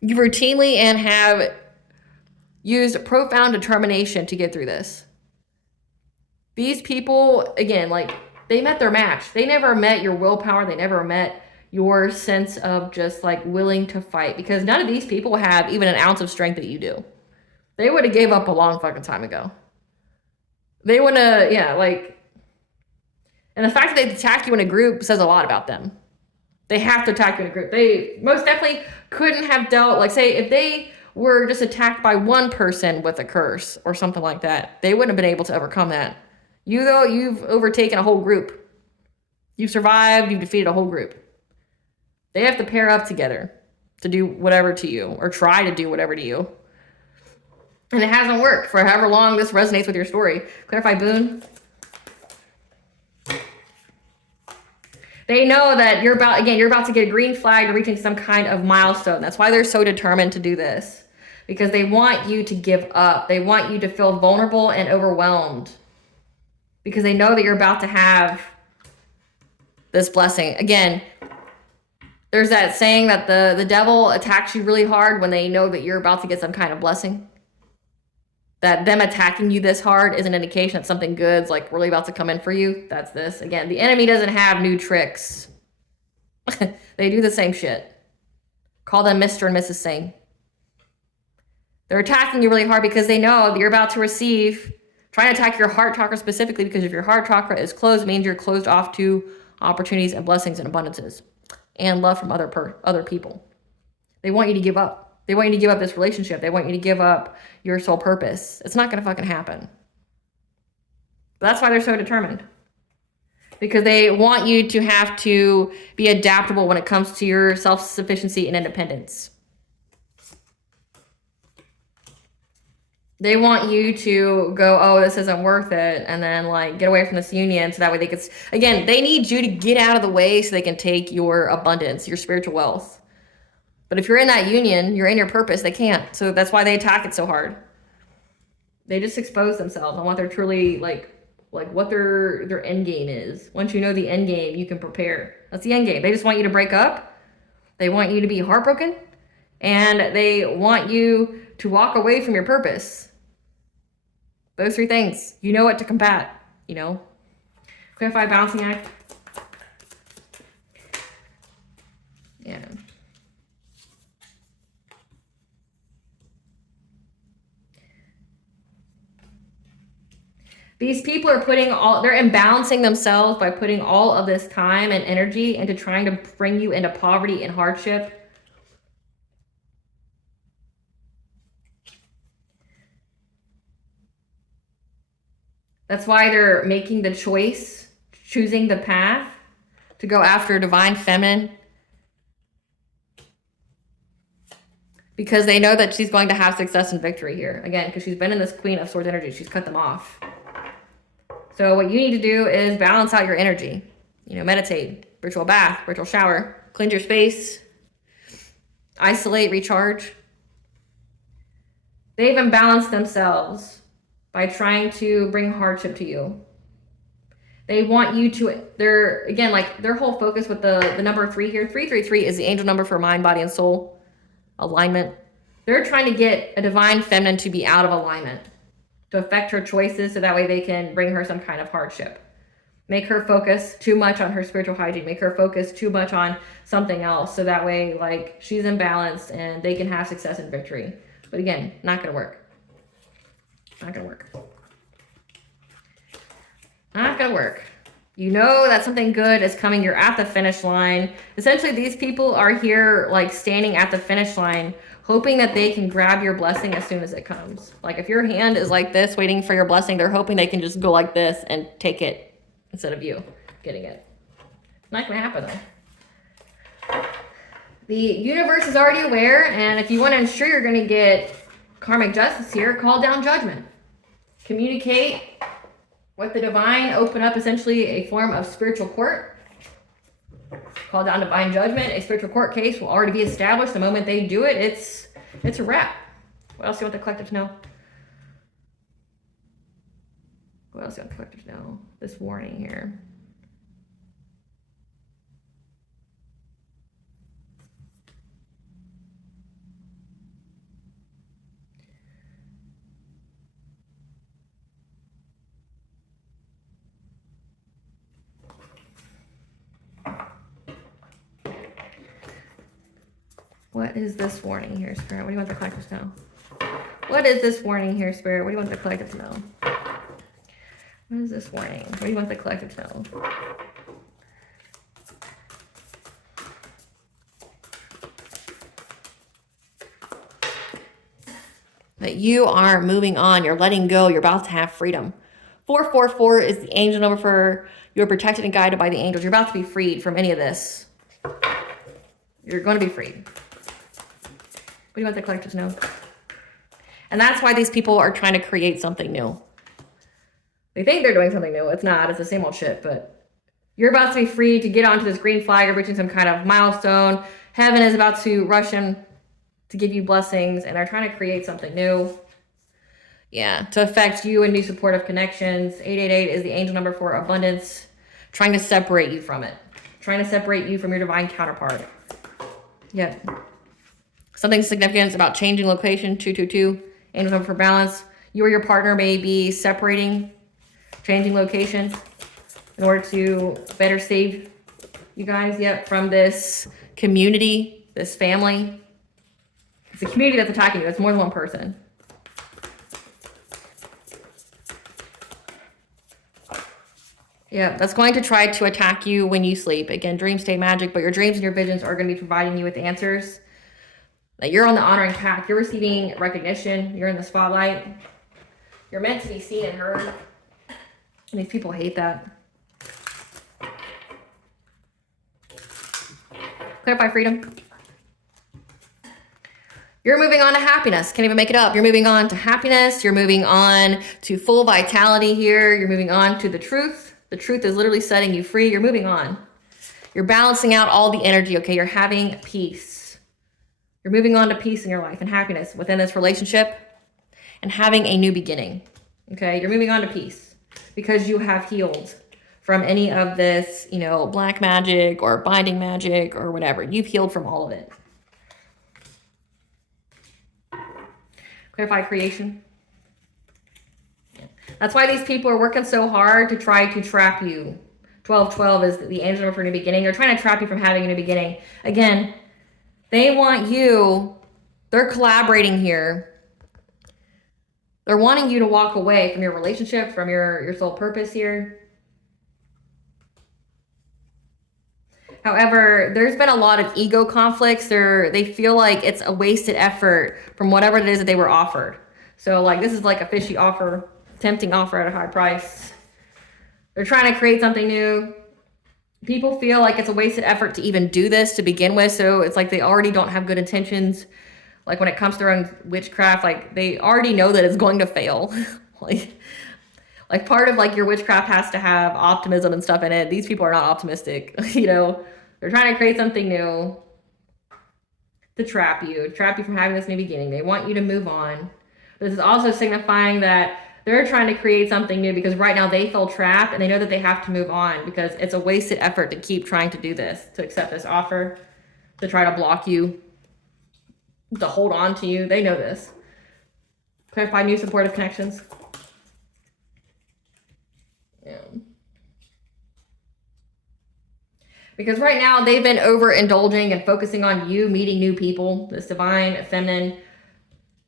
You routinely and have used profound determination to get through this. These people, again, like, they met their match. They never met your willpower. They never met your sense of just, like, willing to fight. Because none of these people have even an ounce of strength that you do. They would have gave up a long fucking time ago. They would have, yeah, like... And the fact that they attack you in a group says a lot about them. They have to attack you in a group. They most definitely couldn't have dealt... Like, say, if they were just attacked by one person with a curse or something like that, they wouldn't have been able to overcome that. You, though, you've overtaken a whole group. You've survived, you've defeated a whole group. They have to pair up together to do whatever to you, or try to do whatever to you. And it hasn't worked for however long this resonates with your story. Clarify boon. They know that you're about to get a green flag to reaching some kind of milestone. That's why they're so determined to do this. Because they want you to give up. They want you to feel vulnerable and overwhelmed. Because they know that you're about to have this blessing. Again, there's that saying that the devil attacks you really hard when they know that you're about to get some kind of blessing. That them attacking you this hard is an indication that something good's like really about to come in for you. That's this. Again, the enemy doesn't have new tricks. They do the same shit. Call them Mr. and Mrs. Singh. They're attacking you really hard because they know that you're about to receive, trying to attack your heart chakra specifically, because if your heart chakra is closed, it means you're closed off to opportunities and blessings and abundances and love from other people. They want you to give up. They want you to give up this relationship. They want you to give up your sole purpose. It's not going to fucking happen. But that's why they're so determined. Because they want you to have to be adaptable when it comes to your self-sufficiency and independence. They want you to go, oh, this isn't worth it, and then, like, get away from this union so that way they could... Again, they need you to get out of the way so they can take your abundance, your spiritual wealth. But if you're in that union, you're in your purpose, they can't. So that's why they attack it so hard. They just expose themselves on what they're truly, like what their end game is. Once you know the end game, you can prepare. That's the end game. They just want you to break up. They want you to be heartbroken. And they want you to walk away from your purpose. Those three things. You know what to combat, you know. Clarify balancing act. Yeah. These people are they're imbalancing themselves by putting all of this time and energy into trying to bring you into poverty and hardship. That's why they're making the choice, choosing the path to go after divine feminine. Because they know that she's going to have success and victory here. Again, because she's been in this Queen of Swords energy. She's cut them off. So what you need to do is balance out your energy. You know, meditate, ritual bath, ritual shower, cleanse your space, isolate, recharge. They've imbalanced themselves by trying to bring hardship to you. They want you to, their whole focus with the number 3 here, 333 is the angel number for mind, body, and soul alignment. They're trying to get a divine feminine to be out of alignment, to affect her choices so that way they can bring her some kind of hardship. Make her focus too much on her spiritual hygiene. Make her focus too much on something else so that way, like, she's imbalanced and they can have success and victory. But again, not going to work. Not going to work. Not going to work. You know that something good is coming. You're at the finish line. Essentially, these people are here like standing at the finish line, hoping that they can grab your blessing as soon as it comes. Like if your hand is like this, waiting for your blessing, they're hoping they can just go like this and take it instead of you getting it. Not gonna happen though. The universe is already aware, and if you want to ensure you're gonna get karmic justice here, call down judgment. Communicate with the divine, open up essentially a form of spiritual court. Call down divine judgment. A spiritual court case will already be established. The moment they do it, it's a wrap. What else do you want the collective to know? What else do you want the collective to know? This warning here. What is this warning here, Spirit? What do you want the collective to know? What is this warning here, Spirit? What do you want the collective to know? What is this warning? What do you want the collective to know? That you are moving on. You're letting go. You're about to have freedom. 444 is the angel number for you're protected and guided by the angels. You're about to be freed from any of this. You're going to be freed. What do you want the collective to know? And that's why these people are trying to create something new. They think they're doing something new. It's not. It's the same old shit. But you're about to be free to get onto this green flag. You're reaching some kind of milestone. Heaven is about to rush in to give you blessings. And they're trying to create something new. Yeah. To affect you and new supportive connections. 888 is the angel number for abundance. Trying to separate you from it. Trying to separate you from your divine counterpart. Yep. Something significant about changing location, 222, angel number for balance. You or your partner may be separating, changing location in order to better save you guys, yep, from this community, this family. It's a community that's attacking you. It's more than one person. Yeah, that's going to try to attack you when you sleep. Again, dream state magic, but your dreams and your visions are going to be providing you with answers. That you're on the honoring path. You're receiving recognition. You're in the spotlight. You're meant to be seen and heard. And these people hate that. Clarify freedom. You're moving on to happiness. Can't even make it up. You're moving on to happiness. You're moving on to full vitality here. You're moving on to the truth. The truth is literally setting you free. You're moving on. You're balancing out all the energy, okay? You're having peace. You're moving on to peace in your life and happiness within this relationship and having a new beginning, okay? You're moving on to peace because you have healed from any of this, you know, black magic or binding magic or whatever. You've healed from all of it. Clarify creation. That's why these people are working so hard to try to trap you. 1212 is the angel number for new beginning. They're trying to trap you from having a new beginning. Again, they want you, they're collaborating here. They're wanting you to walk away from your relationship, from your sole purpose here. However, there's been a lot of ego conflicts. They feel like it's a wasted effort from whatever it is that they were offered. So like this is like a fishy offer, tempting offer at a high price. They're trying to create something new. People feel like it's a wasted effort to even do this to begin with. So it's like they already don't have good intentions. Like when it comes to their own witchcraft, like they already know that it's going to fail. like part of like your witchcraft has to have optimism and stuff in it. These people are not optimistic. You know, they're trying to create something new to trap you from having this new beginning. They want you to move on. This is also signifying that they're trying to create something new because right now they feel trapped and they know that they have to move on because it's a wasted effort to keep trying to do this, to accept this offer, to try to block you, to hold on to you. They know this. Clarify new supportive connections. Yeah. Because right now they've been overindulging and focusing on you meeting new people, this divine, feminine.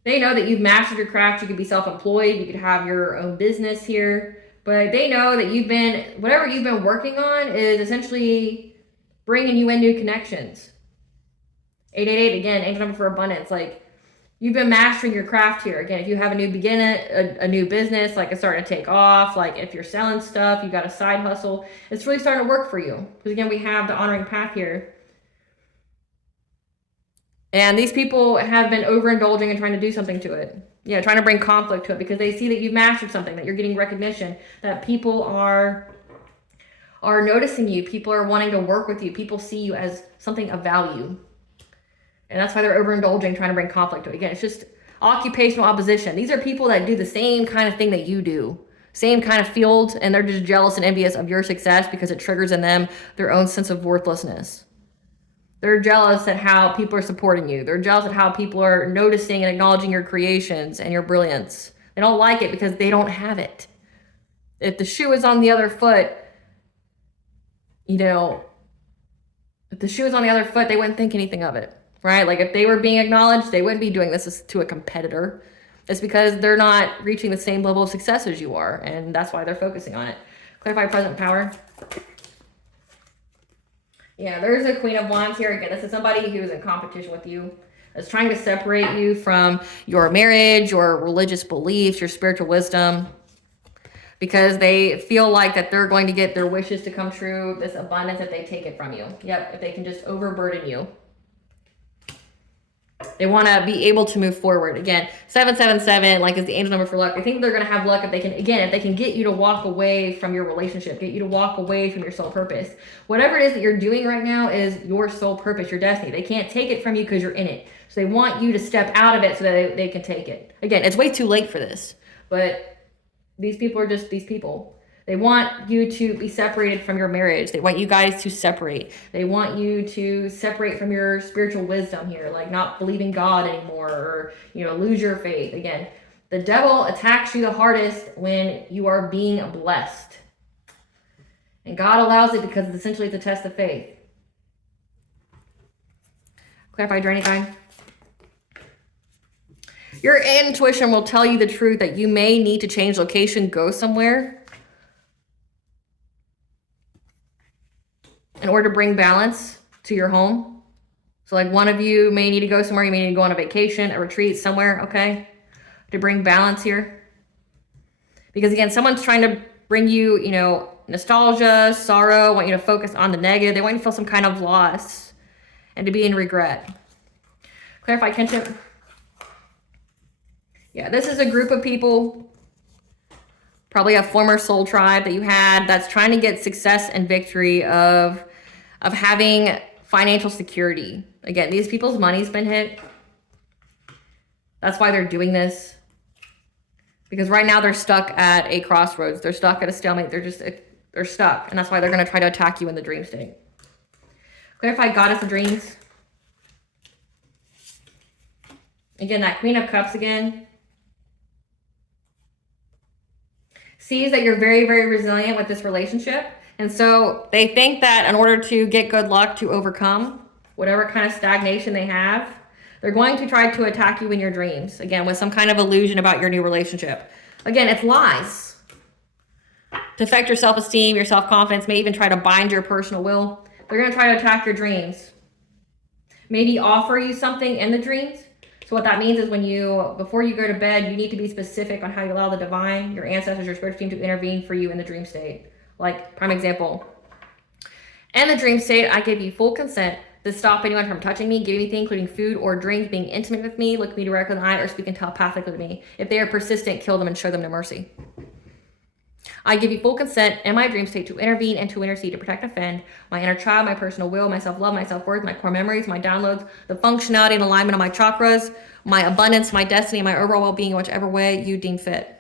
They know that you've mastered your craft. You could be self-employed. You could have your own business here. But they know that whatever you've been working on is essentially bringing you in new connections. 888, again, angel number for abundance. Like, you've been mastering your craft here. Again, if you have a new a new business, like it's starting to take off, like if you're selling stuff, you got a side hustle, it's really starting to work for you. Because again, we have the honoring path here. And these people have been overindulging and trying to do something to it. Yeah, trying to bring conflict to it because they see that you've mastered something, that you're getting recognition, that people are noticing you, people are wanting to work with you, people see you as something of value. And that's why they're overindulging, trying to bring conflict to it. Again, it's just occupational opposition. These are people that do the same kind of thing that you do, same kind of field, and they're just jealous and envious of your success because it triggers in them their own sense of worthlessness. They're jealous at how people are supporting you. They're jealous at how people are noticing and acknowledging your creations and your brilliance. They don't like it because they don't have it. If the shoe is on the other foot, if the shoe is on the other foot, they wouldn't think anything of it, right? Like if they were being acknowledged, they wouldn't be doing this to a competitor. It's because they're not reaching the same level of success as you are, and that's why they're focusing on it. Clarify present power. Yeah, there's a Queen of Wands here. Again, this is somebody who is in competition with you. Is trying to separate you from your marriage, your religious beliefs, your spiritual wisdom. Because they feel like that they're going to get their wishes to come true, this abundance, if they take it from you. Yep, if they can just overburden you. They want to be able to move forward. Again, 777, like, is the angel number for luck. I think they're going to have luck if they can get you to walk away from your relationship, get you to walk away from your soul purpose. Whatever it is that you're doing right now is your soul purpose, your destiny. They can't take it from you because you're in it. So they want you to step out of it so that they can take it. Again, it's way too late for this, but these people are just these people. They want you to be separated from your marriage. They want you guys to separate. They want you to separate from your spiritual wisdom here, like not believing God anymore, or, lose your faith. Again, the devil attacks you the hardest when you are being blessed. And God allows it because it's essentially a test of faith. Clarify, draining time. Your intuition will tell you the truth that you may need to change location, go somewhere, in order to bring balance to your home. So like one of you may need to go somewhere, you may need to go on a vacation, a retreat somewhere, okay? To bring balance here. Because again, someone's trying to bring you, nostalgia, sorrow, want you to focus on the negative. They want you to feel some kind of loss and to be in regret. Clarify, kinship. Yeah, this is a group of people, probably a former soul tribe that you had that's trying to get success and victory of having financial security. Again, these people's money's been hit. That's why they're doing this. Because right now they're stuck at a crossroads. They're stuck at a stalemate. They're stuck. And that's why they're going to try to attack you in the dream state. Clarify, goddess of dreams. Again, that Queen of Cups again. Sees that you're very, very resilient with this relationship. And so they think that in order to get good luck, to overcome whatever kind of stagnation they have, they're going to try to attack you in your dreams. Again, with some kind of illusion about your new relationship. Again, it's lies. To affect your self-esteem, your self-confidence, may even try to bind your personal will. They're going to try to attack your dreams. Maybe offer you something in the dreams. So what that means is before you go to bed, you need to be specific on how you allow the divine, your ancestors, your spiritual team to intervene for you in the dream state. Like, prime example. In the dream state, I give you full consent to stop anyone from touching me, giving me things, including food or drink, being intimate with me, look me directly in the eye, or speaking telepathically to me. If they are persistent, kill them and show them no mercy. I give you full consent in my dream state to intervene and to intercede, to protect, defend my inner child, my personal will, my self-love, my self-worth, my core memories, my downloads, the functionality and alignment of my chakras, my abundance, my destiny, and my overall well-being in whichever way you deem fit.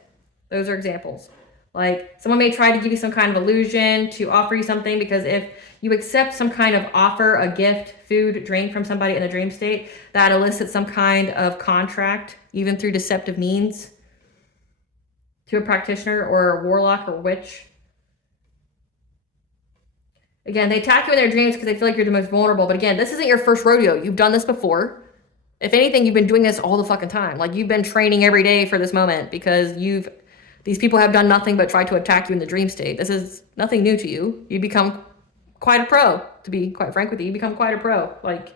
Those are examples. Like, someone may try to give you some kind of illusion to offer you something, because if you accept some kind of offer, a gift, food, drink from somebody in the dream state, that elicits some kind of contract, even through deceptive means, to a practitioner or a warlock or witch. Again, they attack you in their dreams because they feel like you're the most vulnerable. But again, this isn't your first rodeo. You've done this before. If anything, you've been doing this all the fucking time. Like, you've been training every day for this moment because you've These people have done nothing but try to attack you in the dream state. This is nothing new to you. You become quite a pro, to be quite frank with you. You become quite a pro. Like,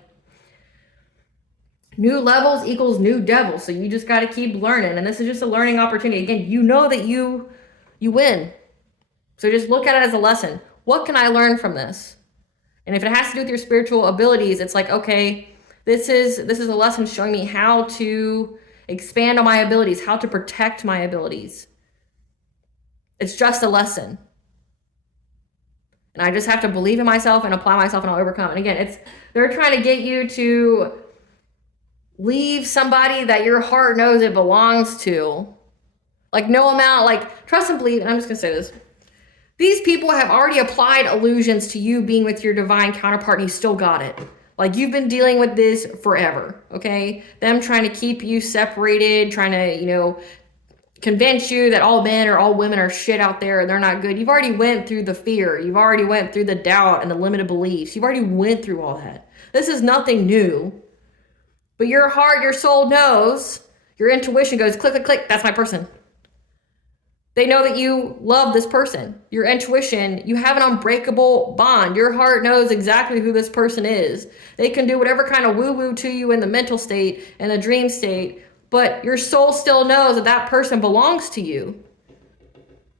new levels equals new devils. So you just got to keep learning. And this is just a learning opportunity. Again, you know that you win. So just look at it as a lesson. What can I learn from this? And if it has to do with your spiritual abilities, it's like, okay, this is a lesson showing me how to expand on my abilities, how to protect my abilities. It's just a lesson. And I just have to believe in myself and apply myself, and I'll overcome. And again, they're trying to get you to leave somebody that your heart knows it belongs to. Like, no amount, like, trust and believe, and I'm just gonna say this. These people have already applied illusions to you being with your divine counterpart, and you still got it. Like, you've been dealing with this forever, okay? Them trying to keep you separated, trying to, convince you that all men or all women are shit out there and they're not good. You've already went through the fear. You've already went through the doubt and the limited beliefs. You've already went through all that. This is nothing new. But your heart, your soul knows, your intuition goes, click, click, click, that's my person. They know that you love this person. Your intuition, you have an unbreakable bond. Your heart knows exactly who this person is. They can do whatever kind of woo-woo to you in the mental state and the dream state, but your soul still knows that that person belongs to you.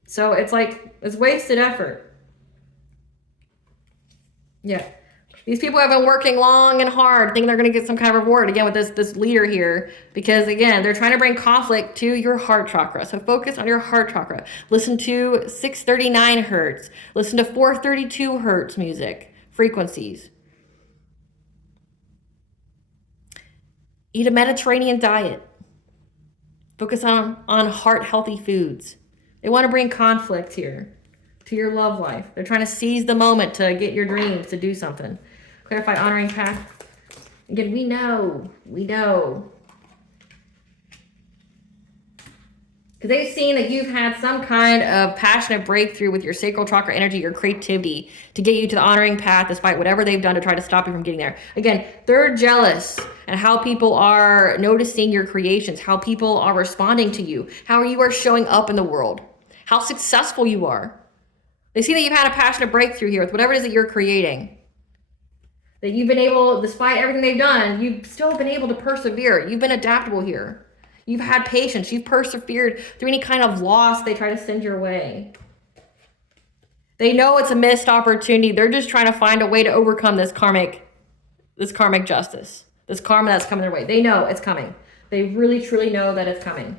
So it's like, it's wasted effort. Yeah. These people have been working long and hard, thinking they're going to get some kind of reward, again, with this leader here. Because, again, they're trying to bring conflict to your heart chakra. So focus on your heart chakra. Listen to 639 hertz. Listen to 432 hertz music, frequencies. Eat a Mediterranean diet. Focus on heart-healthy foods. They want to bring conflict here to your love life. They're trying to seize the moment to get your dreams to do something. Clarify honoring path. Again, we know. Because they've seen that you've had some kind of passionate breakthrough with your sacral chakra energy, your creativity, to get you to the honoring path despite whatever they've done to try to stop you from getting there. Again, they're jealous and how people are noticing your creations, how people are responding to you, how you are showing up in the world, how successful you are. They see that you've had a passionate breakthrough here with whatever it is that you're creating. That you've been able, despite everything they've done, you've still been able to persevere. You've been adaptable here. You've had patience. You've persevered through any kind of loss they try to send your way. They know it's a missed opportunity. They're just trying to find a way to overcome this karmic justice, this karma that's coming their way. They know it's coming. They really, truly know that it's coming.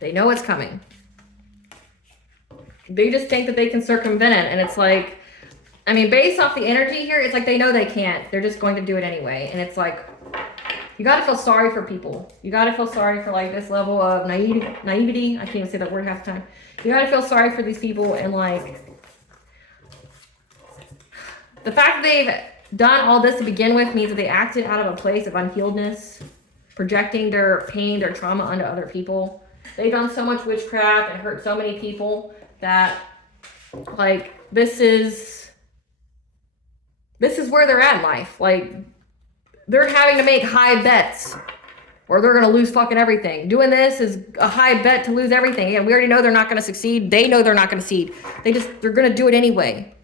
They know it's coming. They just think that they can circumvent it. And it's like, I mean, based off the energy here, it's like they know they can't. They're just going to do it anyway. And it's like, you got to feel sorry for people. You got to feel sorry for like this level of naivety. I can't even say that word half the time. You got to feel sorry for these people. And like, the fact that they've done all this to begin with means that they acted out of a place of unhealedness, projecting their pain, their trauma onto other people. They've done so much witchcraft and hurt so many people that like, this is where they're at in life. Like, they're having to make high bets or they're going to lose fucking everything. Doing this is a high bet to lose everything. And we already know they're not going to succeed. They know they're not going to succeed. They're going to do it anyway.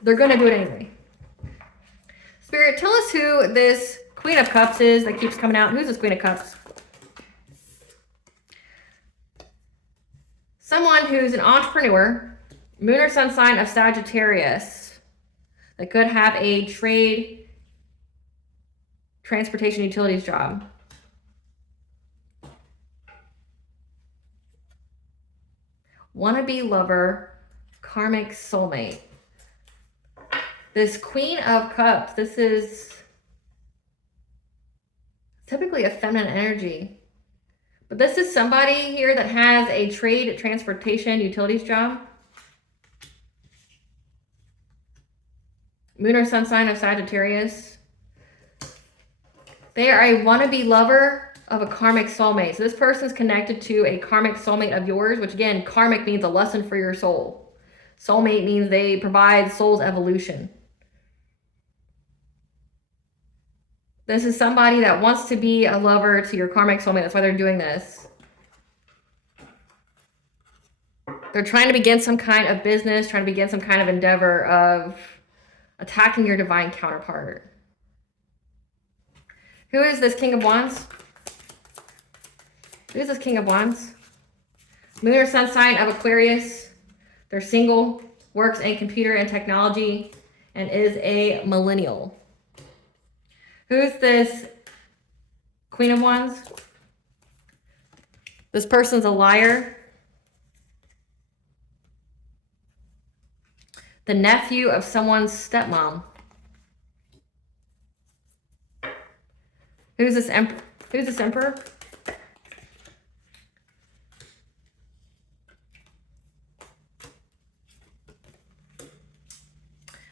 They're going to do it anyway. Spirit, tell us who this Queen of Cups is that keeps coming out. Who's this Queen of Cups? Someone who's an entrepreneur, moon or sun sign of Sagittarius, that could have a trade, transportation, utilities job. Wannabe lover, karmic soulmate. This Queen of Cups, this is typically a feminine energy. But this is somebody here that has a trade, transportation, utilities job. Moon or sun sign of Sagittarius. They are a wannabe lover of a karmic soulmate. So this person's connected to a karmic soulmate of yours, which again, karmic means a lesson for your soul. Soulmate means they provide soul's evolution. This is somebody that wants to be a lover to your karmic soulmate. That's why they're doing this. They're trying to begin some kind of business, trying to begin some kind of endeavor of attacking your divine counterpart. Who is this King of Wands? Who is this King of Wands? Moon or sun sign of Aquarius. They're single, works in computer and technology, and is a millennial. Who's this Queen of Wands? This person's a liar. The nephew of someone's stepmom. Who's this emperor? Who's this emperor?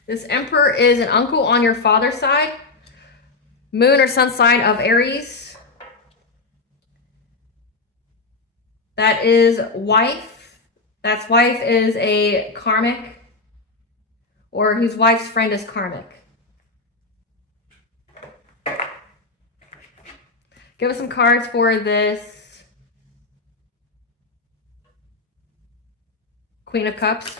This emperor is an uncle on your father's side. Moon or sun sign of Aries. That is wife. That's wife is a karmic, or whose wife's friend is karmic. Give us some cards for this Queen of Cups.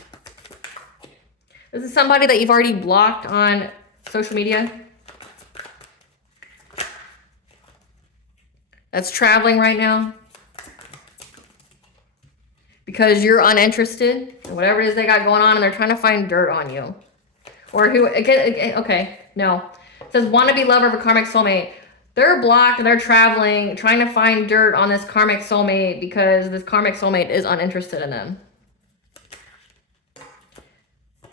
This is somebody that you've already blocked on social media. That's traveling right now. Because you're uninterested in whatever it is they got going on, and they're trying to find dirt on you. Or who, again, okay, no. It says wannabe lover of a karmic soulmate. They're blocked and they're traveling, trying to find dirt on this karmic soulmate because this karmic soulmate is uninterested in them.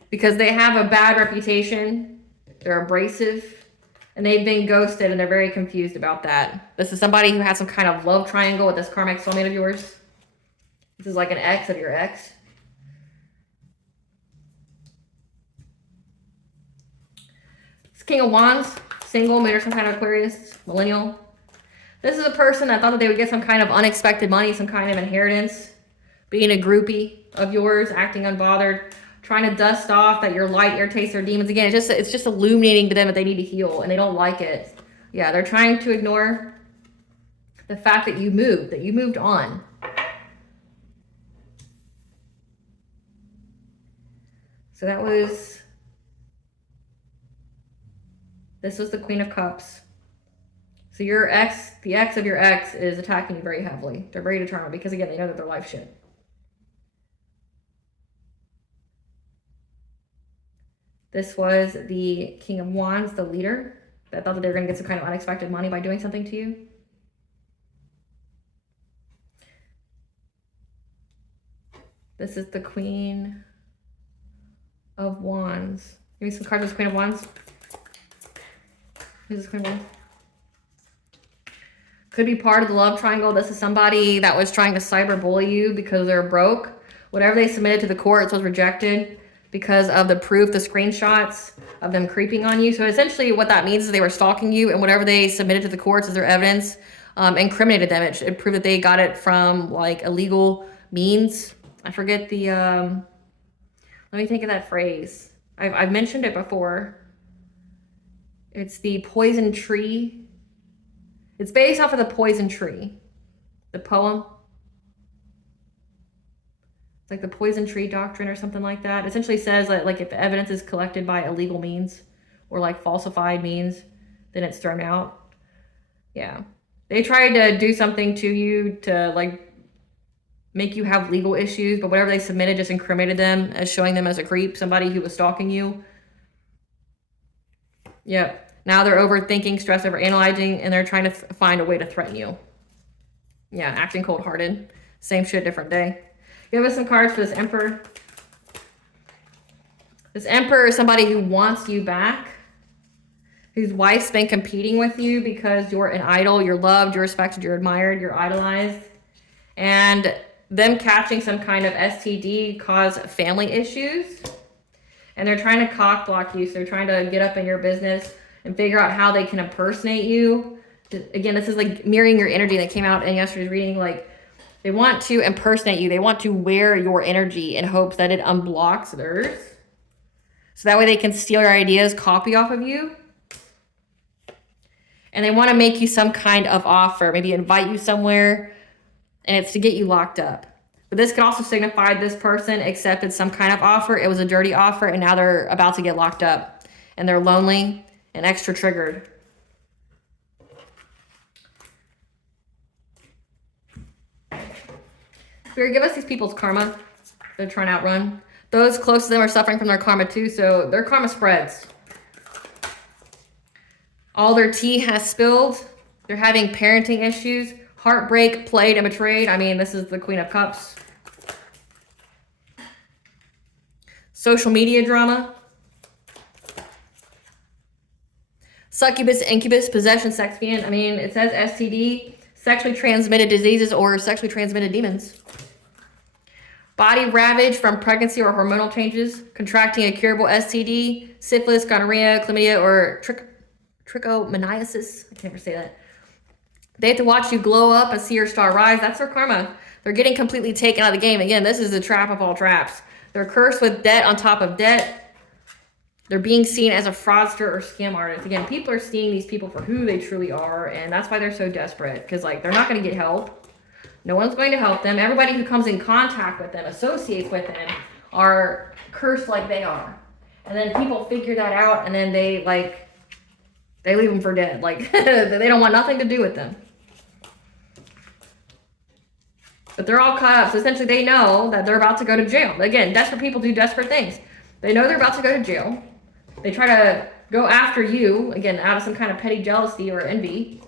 Because they have a bad reputation, they're abrasive, and they've been ghosted, and they're very confused about that. This is somebody who has some kind of love triangle with this karmic soulmate of yours. This is like an ex of your ex. This King of Wands, single, made or some kind of Aquarius, millennial. This is a person that thought that they would get some kind of unexpected money, some kind of inheritance, being a groupie of yours, acting unbothered, trying to dust off that your light irritates their demons. Again, it's just illuminating to them that they need to heal, and they don't like it. Yeah, they're trying to ignore the fact that you moved on. So this was the Queen of Cups. So your ex, the ex of your ex, is attacking you very heavily. They're very determined because, again, they know that their life's shit. This was the King of Wands, the leader, that thought that they were going to get some kind of unexpected money by doing something to you. This is the Queen of Wands. Give me some cards with Queen of Wands. Who's this Queen of Wands? Could be part of the love triangle. This is somebody that was trying to cyberbully you because they're broke. Whatever they submitted to the courts was rejected because of the proof, the screenshots of them creeping on you. So essentially what that means is they were stalking you, and whatever they submitted to the courts as their evidence incriminated them. It proved that they got it from like illegal means. I forget the, let me think of that phrase. I've mentioned it before. It's the poison tree. It's based off of the poison tree, the poem. It's like the poison tree doctrine or something like that. It essentially says that like if evidence is collected by illegal means or like falsified means, then it's thrown out. Yeah. They tried to do something to you to like make you have legal issues, but whatever they submitted just incriminated them as showing them as a creep, somebody who was stalking you. Yep. Now they're overthinking, stress over analyzing, and they're trying to find a way to threaten you. Yeah, acting cold-hearted. Same shit, different day. Give us some cards for this Emperor. This Emperor is somebody who wants you back, whose wife's been competing with you because you're an idol, you're loved, you're respected, you're admired, you're idolized. And them catching some kind of STD cause family issues. And they're trying to cock block you, so they're trying to get up in your business and figure out how they can impersonate you. Again, this is like mirroring your energy that came out in yesterday's reading. Like, they want to impersonate you. They want to wear your energy in hopes that it unblocks theirs. So that way they can steal your ideas, copy off of you. And they want to make you some kind of offer, maybe invite you somewhere, and it's to get you locked up. But this could also signify this person accepted some kind of offer. It was a dirty offer, and now they're about to get locked up. And they're lonely and extra triggered. Spirit, give us these people's karma they're trying to outrun. Those close to them are suffering from their karma too, so their karma spreads. All their tea has spilled. They're having parenting issues, heartbreak, played, and betrayed. I mean, this is the Queen of Cups. Social media drama. Succubus, incubus, possession, sex fiend. I mean, it says STD, sexually transmitted diseases or sexually transmitted demons. Body ravaged from pregnancy or hormonal changes, contracting a curable STD, syphilis, gonorrhea, chlamydia, or trichomoniasis. I can't ever say that. They have to watch you glow up and see your star rise. That's their karma. They're getting completely taken out of the game. Again, this is the trap of all traps. They're cursed with debt on top of debt. They're being seen as a fraudster or scam artist. Again, people are seeing these people for who they truly are, and that's why they're so desperate. Because, like, they're not going to get help. No one's going to help them. Everybody who comes in contact with them, associates with them, are cursed like they are. And then people figure that out, and then they leave them for dead. Like, they don't want nothing to do with them. But they're all caught up. So essentially they know that they're about to go to jail. Again, desperate people do desperate things. They know they're about to go to jail. They try to go after you, again, out of some kind of petty jealousy or envy.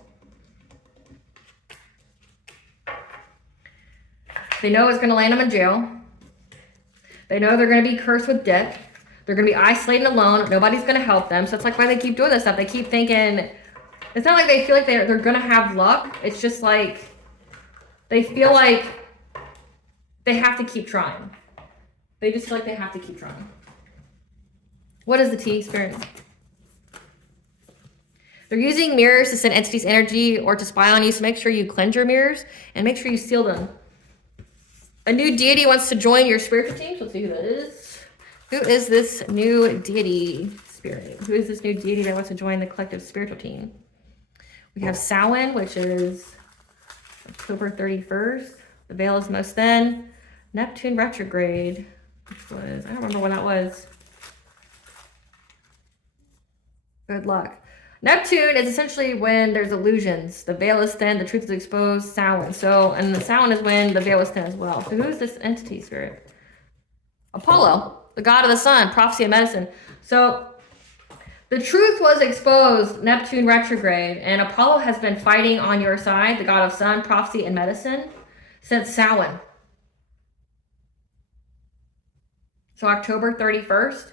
They know it's going to land them in jail. They know they're going to be cursed with debt. They're going to be isolated and alone. Nobody's going to help them. So it's like why they keep doing this stuff. They keep thinking, it's not like they feel like they're going to have luck. It's just like they feel like they have to keep trying. They just feel like they have to keep trying. What is the tea, Spirit? They're using mirrors to send entities energy or to spy on you. So make sure you cleanse your mirrors and make sure you seal them. A new deity wants to join your spiritual team. So let's see who that is. Who is this new deity, Spirit? Who is this new deity that wants to join the collective spiritual team? We have Samhain, which is October 31st. The veil is most thin. Neptune retrograde, which was, I don't remember when that was. Good luck. Neptune is essentially when there's illusions. The veil is thin, the truth is exposed, Samhain. So, and the Samhain is when the veil is thin as well. So who is this entity, Spirit? Apollo, the god of the sun, prophecy and medicine. So the truth was exposed, Neptune retrograde, and Apollo has been fighting on your side, the god of sun, prophecy and medicine, since Samhain. So October 31st.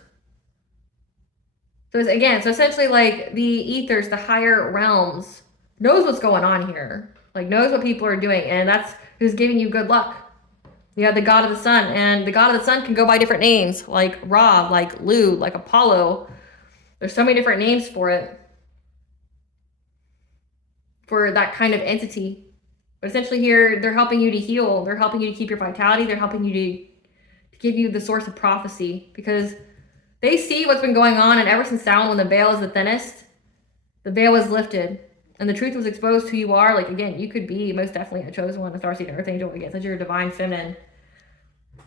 So so essentially like the ethers, the higher realms, knows what's going on here. Like knows what people are doing, and that's who's giving you good luck. You have the god of the sun, and the god of the sun can go by different names, like Ra, like Lu, like Apollo. There's so many different names for it. For that kind of entity. But essentially here, they're helping you to heal. They're helping you to keep your vitality. They're helping you to give you the source of prophecy. Because they see what's been going on, and ever since Samhain, when the veil is the thinnest, the veil was lifted. And the truth was exposed who you are. Like, again, you could be most definitely a chosen one, a starseed, an earth angel. Again, since you're a divine feminine.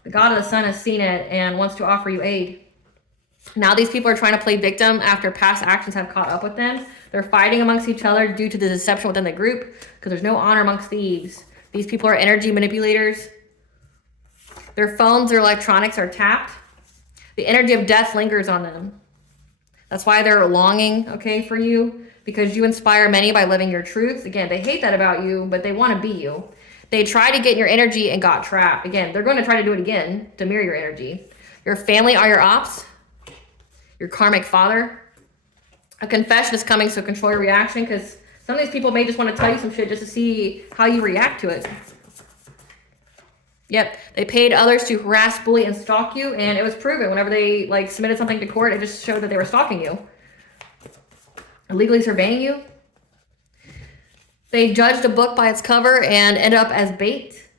The god of the sun has seen it and wants to offer you aid. Now these people are trying to play victim after past actions have caught up with them. They're fighting amongst each other due to the deception within the group because there's no honor amongst thieves. These people are energy manipulators. Their phones, their electronics are tapped. The energy of death lingers on them. That's why they're longing, okay, for you, because you inspire many by living your truths. Again, they hate that about you, but they want to be you. They tried to get in your energy and got trapped. Again, they're going to try to do it again to mirror your energy. Your family are your ops. Your karmic father. A confession is coming, so control your reaction, because some of these people may just want to tell you some shit just to see how you react to it. Yep, they paid others to harass, bully, and stalk you, and it was proven. Whenever they submitted something to court, it just showed that they were stalking you. Illegally surveying you. They judged a book by its cover and ended up as bait.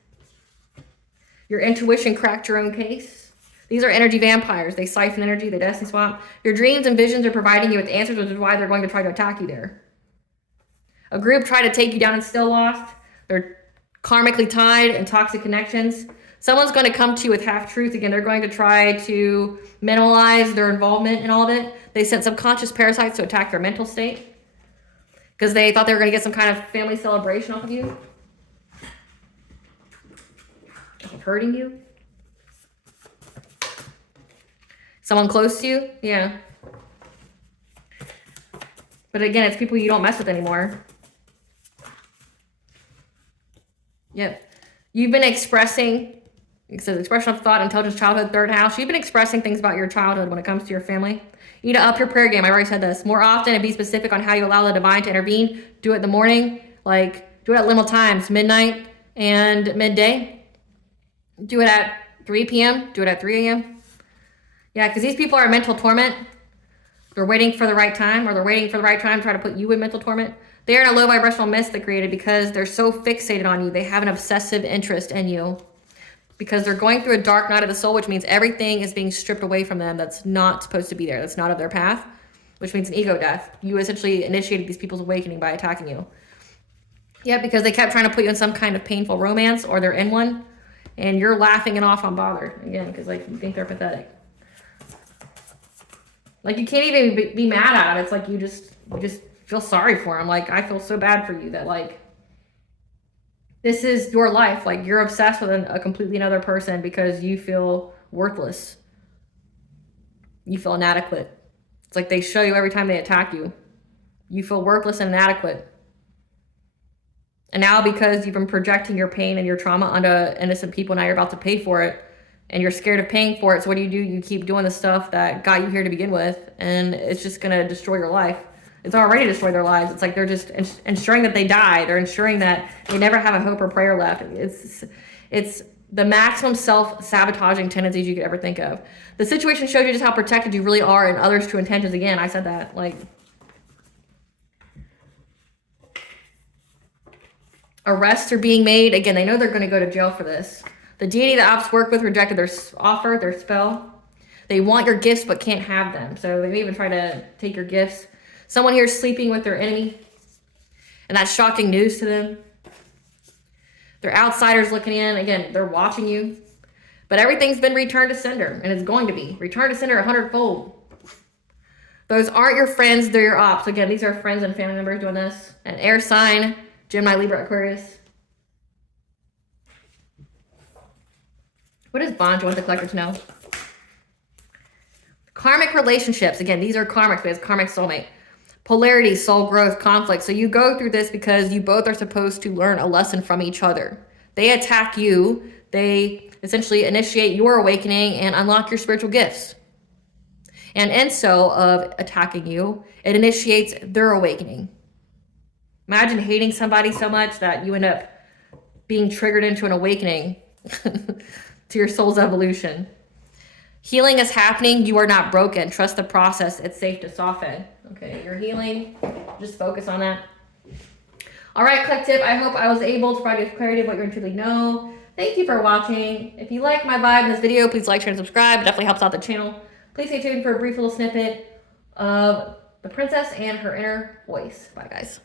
Your intuition cracked your own case. These are energy vampires. They siphon energy, they destiny swamp. Your dreams and visions are providing you with answers, which is why they're going to try to attack you there. A group tried to take you down and still lost. They're karmically tied and toxic connections. Someone's going to come to you with half-truth. Again, they're going to try to minimize their involvement in all of it. They sent subconscious parasites to attack their mental state because they thought they were going to get some kind of family celebration off of you, of hurting you. Someone close to you, yeah. But again, it's people you don't mess with anymore. Yep. You've been expressing, it says expression of thought, intelligence, childhood, third house. You've been expressing things about your childhood when it comes to your family. You need to up your prayer game. I already said this. More often and be specific on how you allow the divine to intervene. Do it in the morning. Like, do it at liminal times, midnight and midday. Do it at 3 p.m. Do it at 3 a.m. Yeah, because these people are in mental torment. They're waiting for the right time, or they're waiting for the right time to try to put you in mental torment. They're in a low vibrational mist they created because they're so fixated on you. They have an obsessive interest in you because they're going through a dark night of the soul, which means everything is being stripped away from them that's not supposed to be there. That's not of their path, which means an ego death. You essentially initiated these people's awakening by attacking you. Yeah, because they kept trying to put you in some kind of painful romance, or they're in one, and you're laughing it off unbothered. Again, because like you think they're pathetic. Like you can't even be mad at them. It's like you just feel sorry for them. Like I feel so bad for you that like this is your life. Like you're obsessed with a completely another person because you feel worthless. You feel inadequate. It's like they show you every time they attack you. You feel worthless and inadequate. And now because you've been projecting your pain and your trauma onto innocent people, now you're about to pay for it. And you're scared of paying for it. So what do? You keep doing the stuff that got you here to begin with. And it's just going to destroy your life. It's already destroyed their lives. It's like they're just ensuring that they die. They're ensuring that they never have a hope or prayer left. It's the maximum self-sabotaging tendencies you could ever think of. The situation showed you just how protected you really are and others' true intentions. Again, I said that. Like, arrests are being made. Again, they know they're going to go to jail for this. The deity that ops work with rejected their offer, their spell. They want your gifts but can't have them. So they may even try to take your gifts. Someone here is sleeping with their enemy. And that's shocking news to them. They're outsiders looking in. Again, they're watching you. But everything's been returned to sender. And it's going to be. Returned to sender 100-fold. Those aren't your friends, they're your ops. Again, these are friends and family members doing this. An air sign, Gemini, Libra, Aquarius. What does Bond want the collector to know? Karmic relationships. Again, these are karmic. We have karmic soulmate. Polarity, soul growth, conflict. So you go through this because you both are supposed to learn a lesson from each other. They attack you. They essentially initiate your awakening and unlock your spiritual gifts. And in so of attacking you, it initiates their awakening. Imagine hating somebody so much that you end up being triggered into an awakening to your soul's evolution. Healing is happening. You are not broken. Trust the process. It's safe to soften. Okay, you're healing. Just focus on that. All right, collective. I hope I was able to provide you with clarity of what you truly know. Thank you for watching. If you like my vibe in this video, please like, share, and subscribe. It definitely helps out the channel. Please stay tuned for a brief little snippet of the princess and her inner voice. Bye, guys.